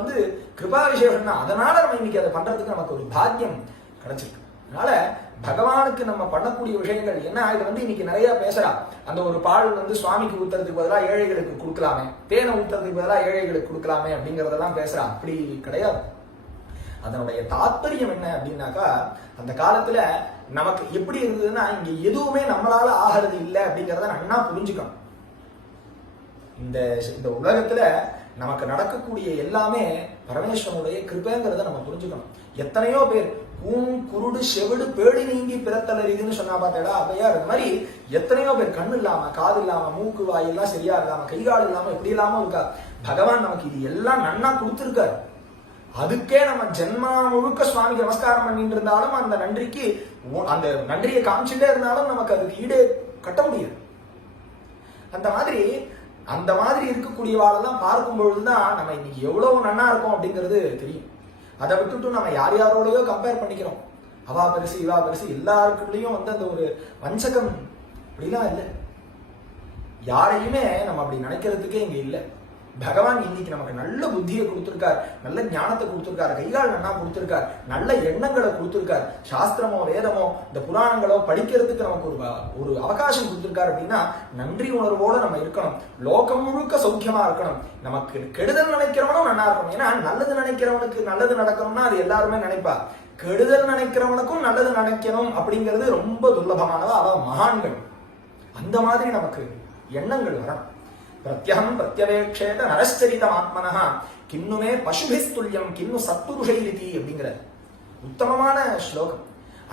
கிருபா விசேஷம் தான். அதனால நம்ம இன்னைக்கு அதை பண்றதுக்கு நமக்கு ஒரு பாக்கியம் கிடைச்சிருக்கு. அதனால பகவானுக்கு நம்ம பண்ணக்கூடிய விஷயங்கள் என்ன, இது இன்னைக்கு நிறைய பேசலாம். அந்த ஒரு பால் சுவாமிக்கு ஊத்துறதுக்கு பதிலாக ஏழைகளுக்கு கொடுக்கலாமே, தேனை ஊத்துறதுக்கு பதிலாக ஏழைகளுக்கு கொடுக்கலாமே அப்படிங்கறதெல்லாம் பேசலாம். அப்படி கிடையாது. அதனுடைய தாற்பயம் என்ன அப்படின்னாக்கா, அந்த காலத்துல நமக்கு எப்படி இருந்ததுன்னா, இங்க எதுவுமே நம்மளால ஆகிறது இல்லை அப்படிங்கிறத நன்னா புரிஞ்சுக்கணும். இந்த உலகத்துல நமக்கு நடக்கக்கூடிய எல்லாமே பரமேஸ்வரனுடைய கிருபைங்கிறத நம்ம புரிஞ்சுக்கணும். எத்தனையோ பேர் குருடு செவிடு பேடி நீங்கி பிறத்தலறிதுன்னு சொன்னா பார்த்தேடா அப்பையா, அது மாதிரி எத்தனையோ பேர் கண்ணு இல்லாம காது இல்லாம மூக்கு வாய் எல்லாம் சரியா இல்லாம கைகாடு இல்லாம எப்படி இல்லாம இருக்கா. பகவான் நமக்கு இது எல்லாம் நன்னா கொடுத்துருக்காரு. அதுக்கே நம்ம ஜென்மா முழுக்க சுவாமிக்கு நமஸ்காரம் பண்ணிட்டு இருந்தாலும் அந்த நன்றியை காமிச்சுட்டே இருந்தாலும் நமக்கு அதுக்கு ஈடே கட்ட முடியாது. அந்த மாதிரி இருக்கக்கூடியவாளெல்லாம் பார்க்கும் பொழுதுதான் நம்ம இன்னைக்கு எவ்வளவு நன்னா இருக்கோம் அப்படிங்கிறது தெரியும். அதை விட்டுட்டு நம்ம யாரோடையோ கம்பேர் பண்ணிக்கிறோம். அவா பெருசு இவா பெருசு, எல்லாருக்குள்ளயும் அந்த ஒரு வஞ்சகம் அப்படிலாம் இல்லை. யாரையுமே நம்ம அப்படி நினைக்கிறதுக்கே இங்க இல்லை. பகவான் இன்னைக்கு நமக்கு நல்ல புத்தியை கொடுத்திருக்கார், நல்ல ஞானத்தை கொடுத்திருக்காரு, கைகால் நன்னா கொடுத்திருக்கார், நல்ல எண்ணங்களை கொடுத்திருக்கார். சாஸ்திரமோ வேதமோ இந்த புராணங்களோ படிக்கிறதுக்கு நமக்கு ஒரு அவகாசம் கொடுத்திருக்காரு அப்படின்னா நன்றி உணர்வோட நம்ம இருக்கணும். லோகம் முழுக்க சௌக்கியமா இருக்கணும். நமக்கு கெடுதல் நினைக்கிறவனும் நல்லா இருக்கணும். ஏன்னா நல்லது நினைக்கிறவனுக்கு நல்லது நடக்கணும்னா அது எல்லாருமே நினைப்பா. கெடுதல் நினைக்கிறவனுக்கும் நல்லது நினைக்கணும் அப்படிங்கிறது ரொம்ப துர்லபமானதா. அதாவது மகான்கள் அந்த மாதிரி நமக்கு எண்ணங்கள் வரணும். பிரத்யகம் பிரத்யவேக்ஷேத நரச்சரிதம் ஆத்மனஹ கிண்ணுமே பசுபிஸ்துல்யம் கிண்ணு சத்துருஷைரிதி அப்படிங்கிற உத்தமமான ஸ்லோகம்.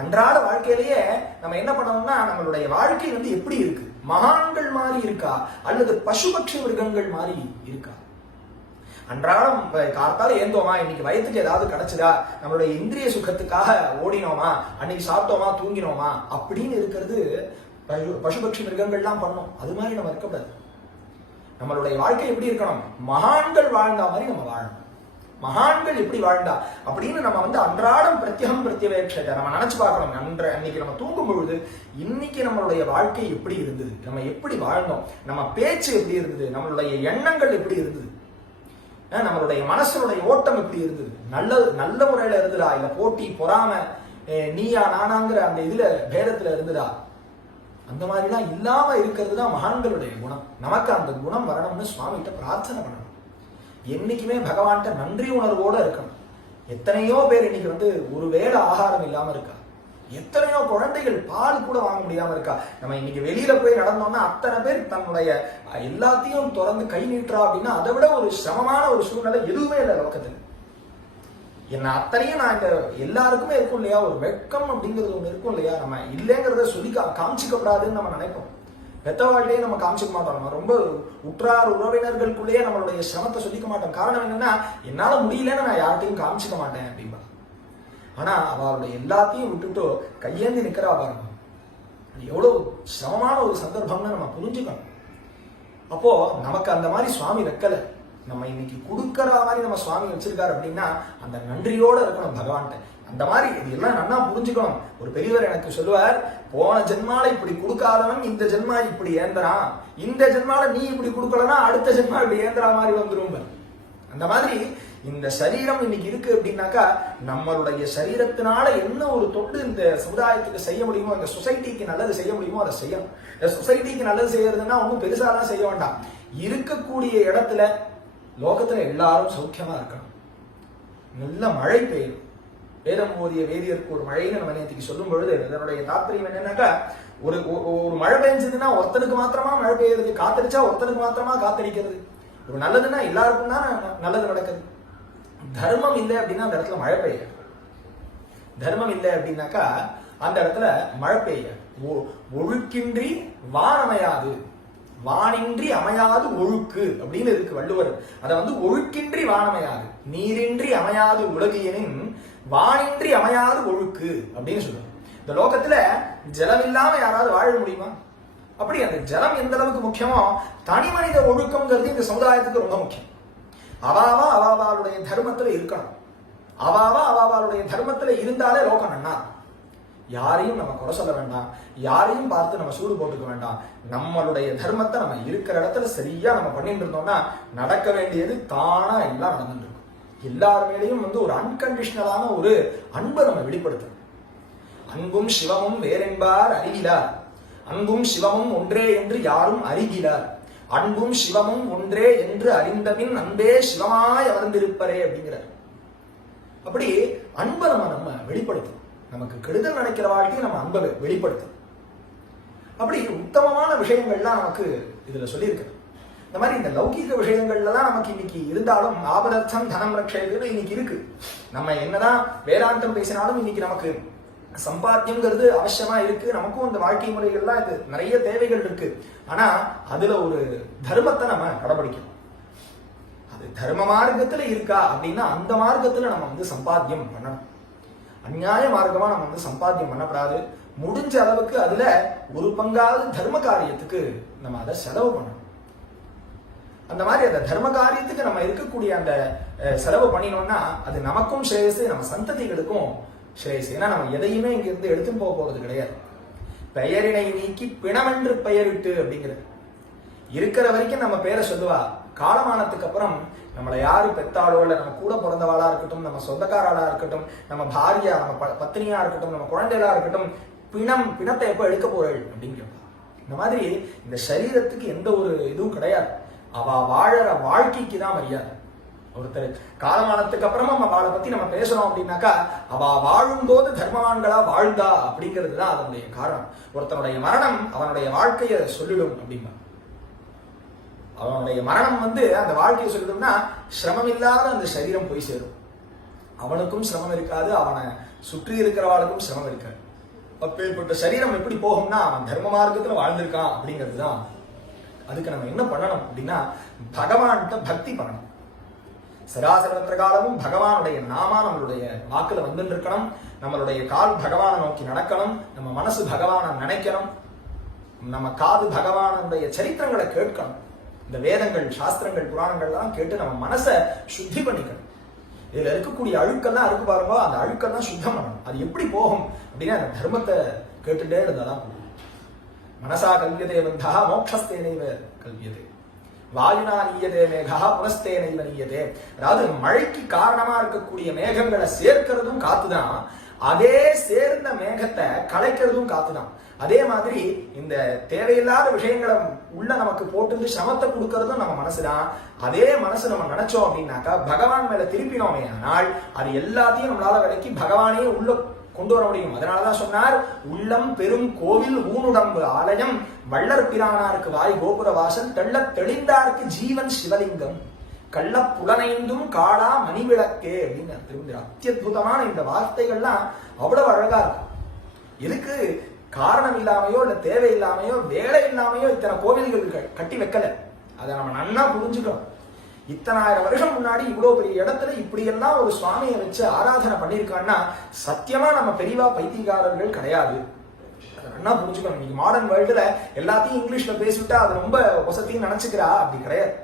அன்றாட வாழ்க்கையிலேயே நம்ம என்ன பண்ணணும்னா, நம்மளுடைய வாழ்க்கை எப்படி இருக்கு, மகான்கள் மாதிரி இருக்கா அல்லது பசுபக்ஷி மிருகங்கள் மாதிரி இருக்கா? அன்றாடம் காத்தால ஏந்தோமா, இன்னைக்கு வயத்துக்கு ஏதாவது கிடைச்சதா, நம்மளுடைய இந்திரிய சுகத்துக்காக ஓடினோமா, அன்னைக்கு சாப்பிட்டோமா தூங்கினோமா அப்படின்னு இருக்கிறது பசுபக்ஷி மிருகங்கள்லாம் பண்ணோம். அது மாதிரி நம்ம இருக்கக்கூடாது. நம்மளுடைய வாழ்க்கை எப்படி இருக்கணும், மகான்கள் வாழ்ந்தா மாதிரி நம்ம வாழணும். மகான்கள் எப்படி வாழ்ந்தா அப்படின்னு நம்ம அன்றாடம் பிரத்யகம் பிரத்யவேட்சத்தை நம்ம நினைச்சு பார்க்கணும். அன்னைக்கு நம்ம தூங்கும் பொழுது இன்னைக்கு நம்மளுடைய வாழ்க்கை எப்படி இருந்தது, நம்ம எப்படி வாழ்ந்தோம், நம்ம பேச்சு எப்படி இருந்தது, நம்மளுடைய எண்ணங்கள் எப்படி இருந்தது, நம்மளுடைய மனசனுடைய ஓட்டம் எப்படி இருந்தது, நல்ல முறையில இருந்ததா, இல்ல போட்டி பொறாம நீயா நானாங்கிற அந்த இதுல பேதத்துல இருந்ததா, அந்த மாதிரிலாம் இல்லாம இருக்கிறது தான் மகான்களுடைய குணம். நமக்கு அந்த குணம் வரணும்னு சுவாமிகிட்ட பிரார்த்தனை பண்ணணும். என்னைக்குமே பகவான்கிட்ட நன்றி உணர்வோட இருக்கணும். எத்தனையோ பேர் இன்னைக்கு ஒரு வேளை ஆகாரம் இல்லாம இருக்கா. எத்தனையோ குழந்தைகள் பால் கூட வாங்க முடியாம இருக்கா. நம்ம இன்னைக்கு வெளியில போய் நடந்தோம்னா அத்தனை பேர் தன்னுடைய எல்லாத்தையும் திறந்து கை நீட்டுறா அப்படின்னா அதை விட ஒரு சிரமமான ஒரு சூழ்நிலை எதுவுமே இல்லை லோகத்துல. என்ன அத்தனையும் நான் இந்த எல்லாருக்குமே இருக்கும் இல்லையா, ஒரு வெட்கம் அப்படிங்கிறது ஒண்ணு இருக்கும் இல்லையா. நம்ம இல்லைங்கிறத சொல்லி காமிச்சிக்கப்படாதுன்னு நம்ம நினைப்போம். பெத்த வாழ்க்கையே நம்ம காமிச்சிக்க மாட்டோம். நம்ம ரொம்ப உற்றார் உறவினர்களுக்குள்ளேயே நம்மளுடைய சிரமத்தை சொல்லிக்க மாட்டோம். காரணம் என்னன்னா, என்னால முடியலன்னு நான் யார்கிட்டையும் காமிச்சிக்க மாட்டேன் அப்படின்பா. ஆனா அவளுடைய எல்லாத்தையும் விட்டுட்டு கையேந்தி நிக்கிறா பாருங்க. எவ்வளவு சிரமமான ஒரு சந்தர்ப்பம்னு நம்ம புரிஞ்சுக்கணும். அப்போ நமக்கு அந்த மாதிரி சுவாமி வைக்கல, நம்ம இன்னைக்கு கொடுக்கற மாதிரி நம்ம சுவாமி வச்சிருக்காரு அப்படின்னா அந்த நன்றியோட இருக்கணும் பகவான்கிட்ட. அந்த மாதிரி இது எல்லாம் நல்லா புரிஞ்சுக்கணும். ஒரு பெரியவர் எனக்கு சொல்லுவார், போன ஜென்மால இப்படி கொடுக்காதவன் இந்த ஜென்மா இப்படி ஏந்தறான், இந்த ஜென்மால நீ இப்படி கொடுக்கலன்னா அடுத்த ஜென்மா இப்படி ஏந்தரா மாதிரி வந்துரும். அந்த மாதிரி இந்த சரீரம் இன்னைக்கு இருக்கு அப்படின்னாக்கா நம்மளுடைய சரீரத்தினால என்ன ஒரு தொண்டு இந்த சமுதாயத்துக்கு செய்ய முடியுமோ, இந்த சொசைட்டிக்கு நல்லது செய்ய முடியுமோ அதை செய்யணும். இந்த சொசைட்டிக்கு நல்லது செய்யறதுன்னா ஒன்றும் பெருசாலாம் செய்ய வேண்டாம். இருக்கக்கூடிய இடத்துல லோகத்துல எல்லாரும் சௌக்கியமா இருக்கணும். நல்ல மழை பெய்யும். வேதம் ஓதிய வேதியருக்கு ஒரு மழைன்னு நம்ம நேற்றுக்கு சொல்லும் பொழுது இதனுடைய தாற்பயம் என்னன்னாக்கா, ஒரு மழை பெஞ்சதுன்னா ஒருத்தனுக்கு மாத்திரமா மழை பெய்யுறது, காத்தடிச்சா ஒருத்தனுக்கு மாத்திரமா காத்தடிக்கிறது. ஒரு நல்லதுன்னா எல்லாருக்கும் தான் நல்லது நடக்குது. தர்மம் இல்லை அப்படின்னா அந்த இடத்துல மழை பெய்ய, தர்மம் இல்லை அப்படின்னாக்கா அந்த இடத்துல மழை பெய்ய. ஒழுக்கின்றி வானமையாது. வானின்றி அமையாது ஒழுக்கு அப்படின்னு இருக்கு வள்ளுவர். அதை ஒழுக்கின்றி வானமையாது, நீரின்றி அமையாது உலகியனின் வானின்றி அமையாது ஒழுக்கு அப்படின்னு சொல்லுவாங்க. இந்த லோகத்துல ஜலம் இல்லாம யாராவது வாழ முடியுமா? அப்படி அந்த ஜலம் எந்த அளவுக்கு முக்கியமோ தனி மனித ஒழுக்கம்ங்கிறது இந்த சமுதாயத்துக்கு ரொம்ப முக்கியம். அவாவா அவாவாளுடைய தர்மத்துல இருக்கணும். அவாவா அவாவாளுடைய தர்மத்துல இருந்தாலே லோகம் நன்னா. யாரையும் நம்ம குறை சொல்ல வேண்டாம், யாரையும் பார்த்து நம்ம சூடு போட்டுக்க வேண்டாம். நம்மளுடைய தர்மத்தை நம்ம இருக்கிற இடத்துல சரியா நம்ம பண்ணிட்டு இருந்தோம்னா நடக்க வேண்டியது தானா எல்லாம் நடந்துட்டு இருக்கும். எல்லார் மேலேயும் ஒரு அன்கண்டிஷனலான ஒரு அன்பை நம்ம வெளிப்படுத்தணும். அன்பும் சிவமும் வேறென்பார் அறிவிலார், அன்பும் சிவமும் ஒன்றே என்று யாரும் அறிகிறார், அன்பும் சிவமும் ஒன்றே என்று அறிந்தபின் அன்பே சிவமாய் அமர்ந்திருப்பரே அப்படிங்கிறார். அப்படி அன்பை நம்ம வெளிப்படுத்தணும். நமக்கு கெடுதல் நினைக்கிற வாழ்க்கையை நம்ம அன்பை வெளிப்படுத்தணும். அப்படி உத்தமமான விஷயங்கள்லாம் நமக்கு இதுல சொல்லியிருக்கு. இந்த மாதிரி இந்த லௌகிக விஷயங்கள்ல தான் நமக்கு இன்னைக்கு இருந்தாலும் ஆபதர்த்தம் தனம் ரட்சைன்னு இன்னைக்கு இருக்கு. நம்ம என்னதான் வேதாந்தம் பேசினாலும் இன்னைக்கு நமக்கு சம்பாத்தியம்ங்கிறது அவசியமா இருக்கு. நமக்கும் இந்த வாழ்க்கை முறைகள்லாம் இது நிறைய தேவைகள் இருக்கு. ஆனா அதுல ஒரு தர்மத்தை நம்ம கடைபிடிக்கணும். அது தர்ம மார்க்கத்துல இருக்கா அப்படின்னா அந்த மார்க்கத்துல நம்ம சம்பாத்தியம் பண்ணணும். அந்நியாய மார்க்கமா நம்ம சம்பாத்தியம் பண்ணப்படாது. முடிஞ்ச அளவுக்கு அதுல ஒரு பங்காவது தர்ம காரியத்துக்கு நம்ம அதை செலவு பண்ணணும். அந்த மாதிரி அந்த தர்ம காரியத்துக்கு நம்ம இருக்கக்கூடிய அந்த செலவு பண்ணினோம்னா அது நமக்கும் ஸ்ரேயஸ், நம்ம சந்ததிகளுக்கும் ஸ்ரேயஸ். ஏன்னா நம்ம எதையுமே இங்க இருந்து எடுத்து போக போறது கிடையாது. பெயரினை நீக்கி பிணமென்று பெயரிட்டு அப்படிங்கிறது இருக்கிற வரைக்கும் நம்ம பேரை சொல்லுவா. காலமானத்துக்கு அப்புறம் நம்மளை யாரு பெத்தாளோ இல்ல நம்ம கூட பிறந்தவாளா இருக்கட்டும், நம்ம சொந்தக்காராளா இருக்கட்டும், நம்ம பாரியா, நம்ம பத்தினியா இருக்கட்டும், நம்ம குழந்தைகளா இருக்கட்டும், பிணத்தை எப்ப எடுக்க போறள் அப்படின்னு கேட்பா. இந்த மாதிரி இந்த சரீரத்துக்கு எந்த ஒரு இதுவும் கிடையாது. அவ வாழற வாழ்க்கைக்கு தான் மரியாதை. ஒருத்தர் காலமானத்துக்கு அப்புறமா அவளை பத்தி நம்ம பேசணும் அப்படின்னாக்கா அவ வாழும் போது தர்மவான்களா வாழ்ந்தா அப்படிங்கிறது தான் அதனுடைய காரணம். ஒருத்தனுடைய மரணம் அவனுடைய வாழ்க்கையை சொல்லிடும் அப்படின்னா, அவனுடைய மரணம் அந்த வாழ்க்கையை சொல்லிடும்னா சிரமம் இல்லாத அந்த சரீரம் போய் சேரும். அவனுக்கும் சிரமம் இருக்காது, அவனை சுற்றி இருக்கிறவாளுக்கும் சிரமம் இருக்காது. அப்பேற்பட்ட சரீரம் எப்படி போகும்னா அவன் தர்ம மார்க்கத்துல வாழ்ந்திருக்கான் அப்படிங்கிறது தான். அதுக்கு நம்ம என்ன பண்ணணும் அப்படின்னா பகவான்கிட்ட பக்தி பண்ணணும். சராசரத்திர காலமும் பகவானுடைய நாமா நம்மளுடைய வாக்குல இருக்கணும். நம்மளுடைய கால் பகவானை நோக்கி நடக்கணும். நம்ம மனசு பகவானை நினைக்கணும். நம்ம காது பகவானுடைய சரித்திரங்களை கேட்கணும். இந்த வேதங்கள், சாஸ்திரங்கள், புராணங்கள்லாம் கேட்டு நம்ம மனசை சுத்தி பண்ணிக்கணும். இதுல இருக்கக்கூடிய அழுக்கெல்லாம் இருக்கு பாருங்க, அந்த அழுக்கெல்லாம் சுத்தம் பண்ணணும். அது எப்படி போகும் அப்படின்னா அந்த தர்மத்தை கேட்டுட்டே இருந்தாதான் போகும். மனசா கல்வியதே பந்தா மோட்சஸ்தேனைவ கல்வியதே, வாயுனா நீயதே மேகா புனஸ்தேனைவ நீயதே. அதாவது மழைக்கு காரணமா இருக்கக்கூடிய மேகங்களை சேர்க்கிறதும் காத்துதான், அதே சேர்ந்த மேகத்தை கலைக்கிறதும் காத்துதான். அதே மாதிரி இந்த தேவையில்லாத விஷயங்களை உள்ள நமக்கு போட்டு சிரமத்தை கொடுக்கறதும் நம்ம மனசுதான். அதே மனசு நம்ம நினைச்சோம் அப்படின்னாக்கா பகவான் மேல திருப்பினோமே ஆனால் அது எல்லாத்தையும் நம்மளால விலக்கி பகவானே உள்ள கொண்டு வர முடியும். அதனாலதான் சொன்னார், உள்ளம் பெரும் கோவில் ஊனுடம்பு ஆலயம், வள்ளற் பிரானாருக்கு வாய் கோபுர வாசல், தெள்ள தெளிந்தாருக்கு ஜீவன் சிவலிங்கம், கள்ள புலனைந்தும் காடா மணிவிளக்கே அப்படின்னு திரும்பி அத்தியுதமான இந்த வார்த்தைகள்லாம் அவ்வளவு அழகா இருக்கும். இதுக்கு காரணம் இல்லாமையோ இல்ல தேவை இல்லாமையோ வேலை இல்லாமையோ இத்தனை கோவில்கள் கட்டி வைக்கல. அதை நம்ம நன்னா புரிஞ்சுக்கணும். இத்தனாயிரம் வருஷம் முன்னாடி இவ்வளவு பெரிய இடத்துல இப்படி எல்லாம் ஒரு சுவாமியை வச்சு ஆராதனை பண்ணிருக்கான்னா சத்தியமா நம்ம பெரியவா பைத்தியக்காரர்கள் கிடையாது. அதை நன்னா புரிஞ்சுக்கணும். இன்னைக்கு மாடர்ன் வேர்ல்டுல எல்லாத்தையும் இங்கிலீஷ்ல பேசிவிட்டா அது ரொம்ப வசதியும் நினைச்சுக்கிறா, அப்படி கிடையாது.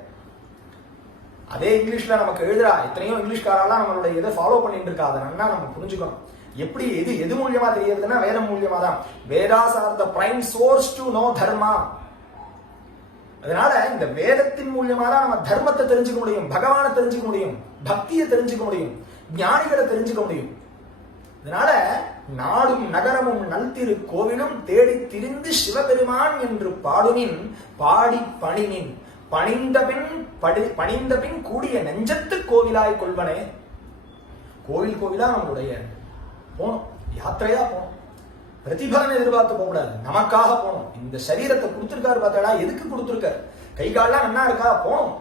அதே இங்கிலீஷ்ல நமக்கு எழுதுறா, எத்தனையோ இங்கிலீஷ்காரெல்லாம் நம்மளுடைய இதை ஃபாலோ பண்ணிட்டு இருக்கா. அதை நன்னா நம்ம புரிஞ்சுக்கணும். எப்படி எது மூலியமா தெரியுதுன்னா வேதம் மூலியமா தான். Vedas are the prime source to know dharma. அதனால இந்த வேதத்தின் மூலியமா தான் நம்ம தர்மத்தை தெரிஞ்சுக்க முடியும், பகவானை தெரிஞ்சுக்க முடியும், பக்தியை தெரிஞ்சுக்க முடியும், ஞானிகளை தெரிஞ்சுக்க முடியும். அதனால நாடும் நகரமும் நல்திரு கோவிலும் தேடி திரிந்து சிவபெருமான் என்று பாடுமின் பாடி பணினின் பணிந்த பின் கூடிய நெஞ்சத்து கோவிலாய் கொள்வனே. கோவில் கோவிலா நம்மளுடைய போனோம், யாத்திரையா போனோம். பிரதிபலனை எதிர்பார்த்து போகக்கூடாது, நமக்காக போனோம். இந்த சரீரத்தை கொடுத்திருக்காரு பார்த்தாடா, எதுக்கு கொடுத்திருக்காரு? கை கால்லாம் நன்னா இருக்கா, போனோம்.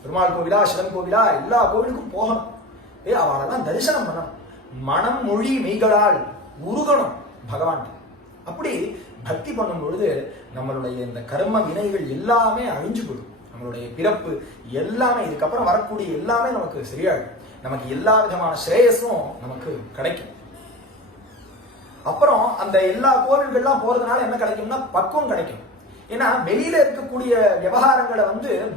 பெருமாள் கோவிலா, சிவன் கோவிலா, எல்லா கோவிலுக்கும் போகணும். அவளெல்லாம் தரிசனம் பண்ணணும். மனம் மொழி மெய்களால் உருகணும் பகவான். அப்படி பக்தி பண்ணும் பொழுது நம்மளுடைய இந்த கர்ம வினைகள் எல்லாமே அழிஞ்சு போடும். நம்மளுடைய பிறப்பு எல்லாமே, இதுக்கப்புறம் வரக்கூடிய எல்லாமே நமக்கு சரியாகும். நமக்கு எல்லா விதமான ஸ்ரேயஸும் நமக்கு கிடைக்கும். அப்புறம் அந்த எல்லா கோவில்கள்லாம் போறதுனால என்ன கிடைக்கும்னா பக்குவம் கிடைக்கும். ஏன்னா வெளியில இருக்கக்கூடிய விவகாரங்களை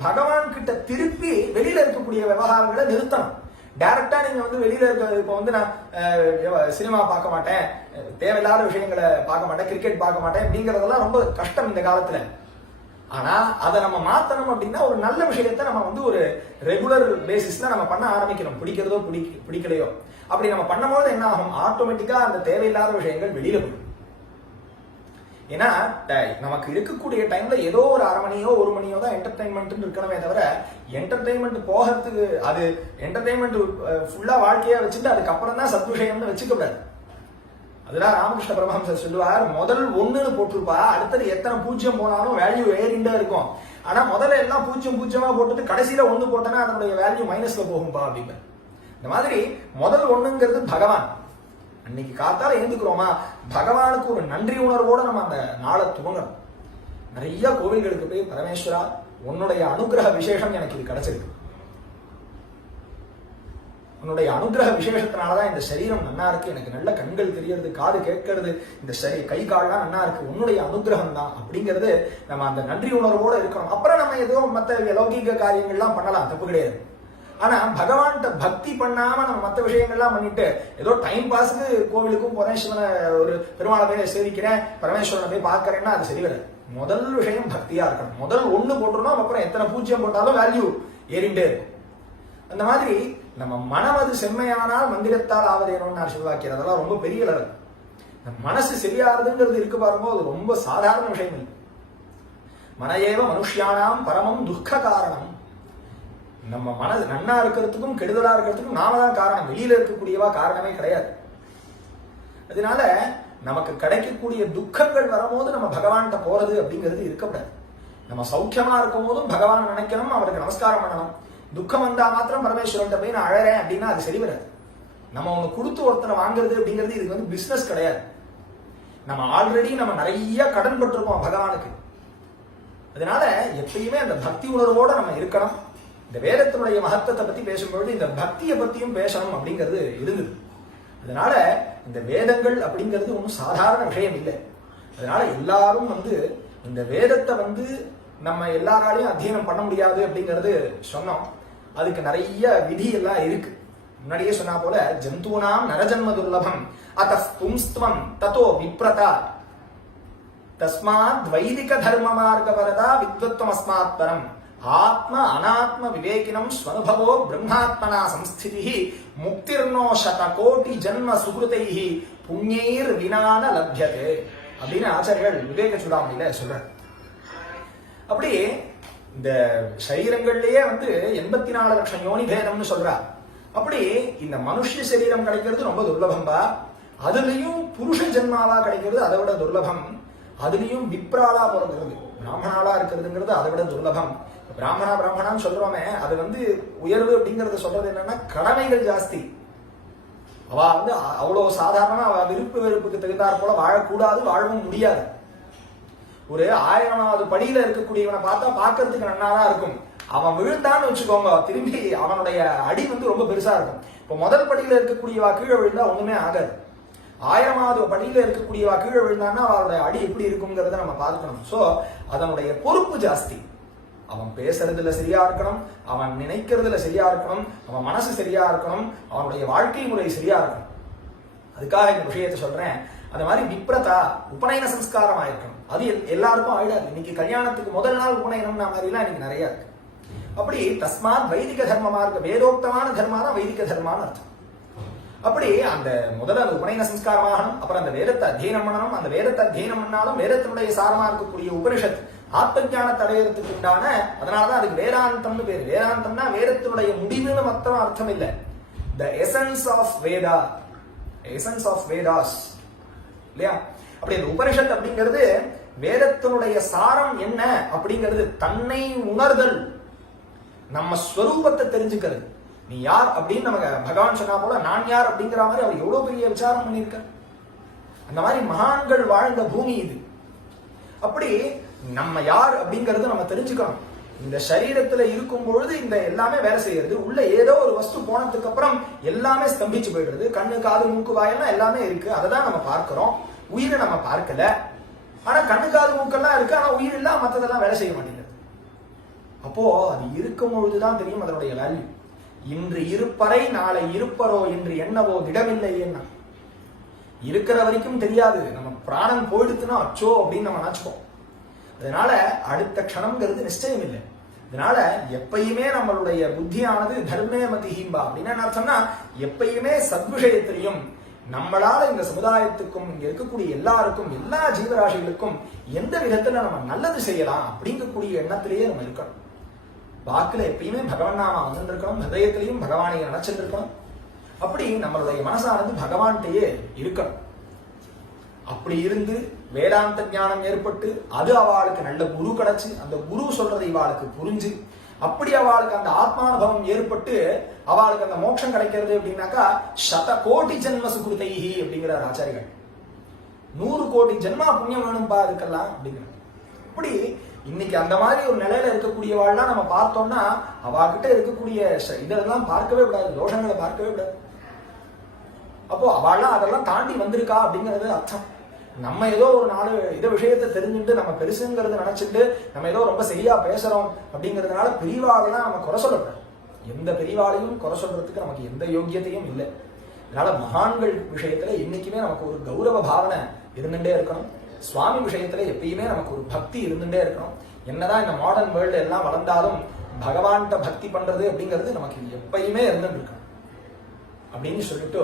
பகவான் கிட்ட திருப்பி வெளியில இருக்கக்கூடிய விவகாரங்களை நிறுத்தணும். டைரக்டா நீங்க வெளியில இருக்க, இப்போ நான் சினிமா பார்க்க மாட்டேன், தேவையில்லாத விஷயங்களை பார்க்க மாட்டேன், கிரிக்கெட் பார்க்க மாட்டேன் அப்படிங்கறதெல்லாம் ரொம்ப கஷ்டம் இந்த காலத்துல. ஆனா அதை நம்ம மாத்தணும் அப்படின்னா ஒரு நல்ல விஷயத்தை நம்ம ஒரு ரெகுலர் பேசிஸ்ல நம்ம பண்ண ஆரம்பிக்கணும். பிடிக்கிறதோ பிடிக்கலையோ அப்படி நம்ம பண்ணும்போது என்ன ஆகும், ஆட்டோமேட்டிக்கா அந்த தேவையில்லாத விஷயங்கள் வெளியில போயிடும். ஏன்னா நமக்கு இருக்கக்கூடிய டைம்ல ஏதோ ஒரு அரை மணியோ ஒரு மணியோ தான் என்டர்டைன்மெண்ட் இருக்கணுமே தவிர, என்டர்டைன்மெண்ட் போகிறதுக்கு அது என்டர்டைன்மெண்ட் ஃபுல்லா வாழ்க்கையா வச்சுட்டு அதுக்கப்புறம் தான் சத் விஷயம்னு வச்சுக்க கூடாது. அதுதான் ராமகிருஷ்ண பரமஹம்சர் சொல்லுவார், முதல் 1ன்னு போட்டிருப்பா, அடுத்தது எத்தனை பூஜ்யம் போனாலும் வேல்யூ ஏறிண்டே இருக்கும். ஆனா முதல்ல எல்லாம் பூஜ்யமா போட்டுட்டு கடைசியில 1 போட்டனா அதனுடைய வேல்யூ மைனஸ்ல போகும்பா அப்படின்னு. இந்த மாதிரி முதல் 1ங்கிறது பகவான். அன்னைக்கு காத்தால எழுந்துக்கிறோமா, பகவானுக்கு ஒரு நன்றி உணர்வோட நம்ம அந்த நாளை துவங்கணும். நிறைய கோவில்களுக்கு போய் பரமேஸ்வரா உன்னுடைய அனுகிரக விசேஷம் எனக்கு இது கிடைச்சிருக்கு, உன்னுடைய அனுகிரக விசேஷத்தினாலதான் இந்த சரீரம் நன்னா இருக்கு, எனக்கு நல்ல கண்கள் தெரியறது, காது கேட்கறது, இந்த கை கால்லாம் நன்னா இருக்கு, உன்னுடைய அனுகிரகம் தான் அப்படிங்கிறது நம்ம அந்த நன்றி உணர்வோட இருக்கணும். அப்புறம் நம்ம ஏதோ மற்ற லௌகிக காரியங்கள்லாம் பண்ணலாம், தப்பு கிடையாது. ஆனா பகவான்கிட்ட பக்தி பண்ணாம நம்ம மற்ற விஷயங்கள்லாம் பண்ணிட்டு ஏதோ டைம் பாஸுக்கு கோவிலுக்கும் போறேன், சிவனை ஒரு பெருமாளை போய் சேவிக்கிறேன், பரமேஸ்வரனை போய் பார்க்கறேன்னா அது சரி வராது. முதல் விஷயம் பக்தியா இருக்கணும். முதல் 1 போட்டுருந்தோம், அப்புறம் எத்தனை பூஜ்யம் போட்டாலும் வேல்யூ ஏறிண்டே இருக்கும். அந்த மாதிரி நம்ம மனம் அது செம்மையானால் மந்திரத்தால் ஆவதேனோன்னு சிவவாக்கியர், அதெல்லாம் ரொம்ப பெரிய லெவல். மனசு சரியாறதுங்கிறது இருக்கு பாருங்க, அது ரொம்ப சாதாரண விஷயம் இல்லை. மனையேவ மனுஷியானாம் பரமம் துக்க காரணம். நம்ம மனது நன்னா இருக்கிறதுக்கும் கெடுதலா இருக்கிறதுக்கும் நாம தான் காரணம், வெளியில இருக்கக்கூடியவா காரணமே கிடையாது. அதனால நமக்கு கிடைக்கக்கூடிய துக்கங்கள் வரும்போது நம்ம பகவான்கிட்ட போறது அப்படிங்கிறது இருக்கக்கூடாது. நம்ம சௌக்கியமா இருக்கும் போதும் பகவான் நினைக்கணும், அவருக்கு நமஸ்காரம் பண்ணணும். துக்கம் வந்தா மாத்திரம் பரமேஸ்வரன் போய் நான் அழறேன் அப்படின்னா அது சரி வராது. நம்ம ஒண்ணு கொடுத்து ஒருத்தனை வாங்குறது அப்படிங்கிறது இதுக்கு பிசினஸ் கிடையாது. நம்ம ஆல்ரெடி நம்ம நிறைய கடன் பட்டிருக்கோம் பகவானுக்கு. அதனால எப்பயுமே அந்த பக்தி உணர்வோட நம்ம இருக்கணும். இந்த வேதத்தினுடைய மகத்துவத்தை பத்தி பேசும்பொழுது இந்த பக்தியை பத்தியும் பேசணும் அப்படிங்கிறது இருந்தது. அதனால இந்த வேதங்கள் அப்படிங்கிறது ஒன்றும் சாதாரண விஷயம் இல்லை. அதனால எல்லாரும் இந்த வேதத்தை நம்ம எல்லாராலையும் அத்தியனம் பண்ண முடியாது அப்படிங்கிறது சொன்னோம். அதுக்கு நிறைய விதி எல்லாம் இருக்கு. முன்னாடியே சொன்னா போல ஜந்தூனாம் நரஜன்ம துர்லபம் அத பும்ஸ்துவம் ததோ விப்ரதா தஸ்மாத் வைதிக தர்ம மார்க்க வரதா வித்வத்வம் அஸ்மாத் பரம் ஆத்ம அனாத்ம விவேகினம் ஸ்வனுபவோ பிரம்மாத்மனா சம்ஸ்திதி முக்திர்னோ சத கோட்டி ஜன்ம சுகிருதைஹி புண்ணியைர் வினான லப்யதே அப்படின்னு ஆச்சாரியர்கள் விவேக சூடாமணியில சொல்றார். அப்படி இந்த சரீரங்கள்லயே 84 லட்சம் யோனி பேதம்னு சொல்றார். அப்படி இந்த மனுஷ சரீரம் கிடைக்கிறது ரொம்ப துர்லபம்பா. அதுலயும் புருஷ ஜென்மாவா கிடைக்கிறது அதை விட துர்லபம். அதுலயும் விப்ராலா பிறக்கிறது, பிராமணாலா இருக்கிறதுங்கிறது அதை விட துர்லபம். பிராமணான்னு சொல்றோமே, அது உயர்வு அப்படிங்கறத சொல்றது என்னன்னா கடமைகள் ஜாஸ்தி. அவ அவ்வளவு சாதாரணமா அவ விருப்பு வெறுப்புக்கு தகுந்தாற் போல வாழக்கூடாது, வாழவும் முடியாது. ஒரு 1000வது படியில இருக்கக்கூடியவனை பார்த்தா பார்க்கறதுக்கு நன்னாதான் இருக்கும். அவன் விழுந்தான்னு வச்சுக்கோங்க, திரும்பி அவனுடைய அடி ரொம்ப பெருசா இருக்கும். இப்ப முதல் படியில இருக்கக்கூடியவா கீழே விழுந்தா ஒண்ணுமே ஆகாது. 1000வது படியில இருக்கக்கூடியவா கீழே விழுந்தான்னா அவனுடைய அடி எப்படி இருக்குங்கிறத நம்ம பார்க்கணும். சோ அதனுடைய பொறுப்பு ஜாஸ்தி. அவன் பேசுறதுல சரியா இருக்கணும், அவன் நினைக்கிறதுல சரியா இருக்கணும், அவன் மனசு சரியா இருக்கணும், அவனுடைய வாழ்க்கை முறை சரியா இருக்கணும். அதுக்காக இந்த விஷயத்தை சொல்றேன். அந்த மாதிரி விப்ரதா உபநயன சம்ஸ்காரம் ஆயிருக்கணும். அது எல்லாருக்கும் ஆயிடாது. இன்னைக்கு கல்யாணத்துக்கு முதல் நாள் உபநயனம்னா மாதிரிலாம் இன்னைக்கு நிறைய இருக்கு. அப்படி தஸ்மாத் வைதிக தர்ம மார்க்க, வேதோக்தமான தர்மானா வைதிக தர்மான்னு அர்த்தம். அப்படி அந்த முதல்ல அந்த உபநயன சம்ஸ்காரம் ஆகணும். அப்புறம் அந்த வேதத்தை அத்தியனம் பண்ணணும். அந்த வேதத்தை அத்தியனம் பண்ணாலும் வேதத்தினுடைய சாரமா இருக்கக்கூடிய உபனிஷத் ஆத்ம ஞானத்தை அடையறதுக்கு உண்டான, அதனாலதான் அதுக்கு வேதாந்தம்னு பேரு. வேதாந்தம்னா வேதத்தினுடைய முடிவுன்னு மொத்தம் அர்த்தம் இல்லை. The essence of Veda, essence of Vedas இல்லையா? அப்படி இந்த உபனிஷத் அப்படிங்கிறது வேதத்தினுடைய சாரம் என்ன அப்படிங்கிறது, தன்னை உணர்தல், நம்ம ஸ்வரூபத்தை தெரிஞ்சுக்கிறது. நீ யார் அப்படின்னு நமக்கு பகவான் சொன்னா போல நான் யார் அப்படிங்கிற மாதிரி அவர் எவ்வளவு பெரிய விசாரம் பண்ணியிருக்க. அந்த மாதிரி மகான்கள் வாழ்ந்த பூமி இது. அப்படி நம்ம யார் அப்படிங்கறது நம்ம தெரிஞ்சுக்கணும். இந்த சரீரத்துல இருக்கும் பொழுது இந்த எல்லாமே வேலை செய்யறது, உள்ள ஏதோ ஒரு வஸ்து போனதுக்கு அப்புறம் எல்லாமே ஸ்தம்பிச்சு போயிடுறது. கண்ணு காது மூக்கு வாயெல்லாம் எல்லாமே இருக்கு, அதை தான் நம்ம பார்க்கிறோம். உயிரை நம்ம பார்க்கல. ஆனா கண்ணு காது மூக்கெல்லாம் இருக்கு, ஆனா உயிர் இல்ல, மற்றதெல்லாம் வேலை செய்ய மாட்டேங்குது. அப்போ அது இருக்கும் பொழுதுதான் தெரியும் அதனுடைய வேல்யூ. இன்று இருப்பறை நாளை இருப்பரோ என்று எண்ணவோ திடமில்லை. என்ன இருக்கிற வரைக்கும் தெரியாது, நம்ம பிராணம் போயிடுத்துனா அச்சோ அப்படின்னு நம்ம நினைச்சுப்போம். அதனால அடுத்த க்ஷணம்ங்கிறது நிச்சயம் இல்லை. அதனால எப்பயுமே நம்மளுடைய புத்தியானது தர்மே மதிஹிம்பா அப்படின்னு என்ன அர்த்தம்னா, எப்பயுமே சத்விஷயத்திலையும் நம்மளால இந்த சமுதாயத்துக்கும் இங்க இருக்கக்கூடிய எல்லாருக்கும் எல்லா ஜீவராசிகளுக்கும் எந்த விதத்துல நம்ம நல்லது செய்யலாம் அப்படிங்கக்கூடிய எண்ணத்திலேயே நம்ம இருக்கணும். வாக்குல எப்பயுமே பகவான் நாம வந்துருக்கணும், ஹதயத்திலையும் பகவானை நினைச்சிருக்கணும். அப்படி நம்மளுடைய மனசானது பகவான்கிட்டயே இருக்கணும். அப்படி இருந்து வேதாந்த ஞானம் ஏற்பட்டு அது அவளுக்கு நல்ல குரு கிடைச்சு அந்த குரு சொல்றதை இவாளுக்கு புரிஞ்சு அப்படி அவளுக்கு அந்த ஆத்மானுபவம் ஏற்பட்டு அவளுக்கு அந்த மோட்சம் கிடைக்கிறது அப்படின்னாக்கா 100 கோடி ஜென்ம சுகிருதைஹி அப்படிங்கிறார் ஆச்சாரிகள். 100 கோடி ஜென்மா புண்ணியம் வேணும்பா இருக்கலாம் அப்படிங்கிற. அப்படி இன்னைக்கு அந்த மாதிரி ஒரு நிலையில இருக்கக்கூடியவாள்லாம் நம்ம பார்த்தோம்னா அவகிட்ட இருக்கக்கூடிய இதெல்லாம் பார்க்கவே கூடாது, தோஷங்களை பார்க்கவே கூடாது. அப்போ அவள்லாம் அதெல்லாம் தாண்டி வந்திருக்கா அப்படிங்கிறது அர்த்தம். நம்ம ஏதோ ஒரு 4 இத விஷயத்தை தெரிஞ்சுட்டு நம்ம பெருசுங்கிறத நினைச்சிட்டு நம்ம ஏதோ ரொம்ப சரியா பேசுறோம் அப்படிங்கிறதுனால பெரியவாளெல்லாம் நம்ம குறை சொல்லக்கூடாது. எந்த பெரியவாளையும் குறை சொல்றதுக்கு நமக்கு எந்த யோக்கியத்தையும் இல்லை. அதனால மகான்கள் விஷயத்துல என்னைக்குமே நமக்கு ஒரு கௌரவ பாவனை இருந்துட்டே இருக்கணும். சுவாமி விஷயத்துல எப்பயுமே நமக்கு ஒரு பக்தி இருந்துட்டே இருக்கணும். என்னதான் இந்த மாடர்ன் வேர்ல்டு எல்லாம் வளர்ந்தாலும் பகவான்கிட்ட பக்தி பண்றது அப்படிங்கிறது நமக்கு எப்பயுமே இருந்துட்டு இருக்கணும் அப்படின்னு சொல்லிட்டு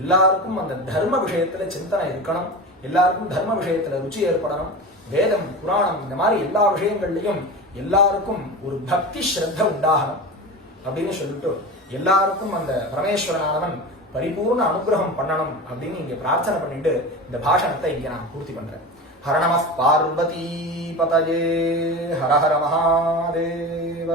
எல்லாருக்கும் அந்த தர்ம விஷயத்துல சிந்தனை இருக்கணும். எல்லாருக்கும் தர்ம விஷயத்துல ருச்சி ஏற்படணும். வேதம் புராணம் இந்த மாதிரி எல்லா விஷயங்கள்லையும் எல்லாருக்கும் ஒரு பக்தி ஸ்ரத்த உண்டாகணும் அப்படின்னு சொல்லிட்டு எல்லாருக்கும் அந்த பரமேஸ்வரனானவன் பரிபூர்ண அனுகிரகம் பண்ணணும் அப்படின்னு இங்க பிரார்த்தனை பண்ணிட்டு இந்த பாஷணத்தை இங்க நான் பூர்த்தி பண்றேன். ஹர நம பார்வதி பதயே ஹர ஹர மகாதேவ.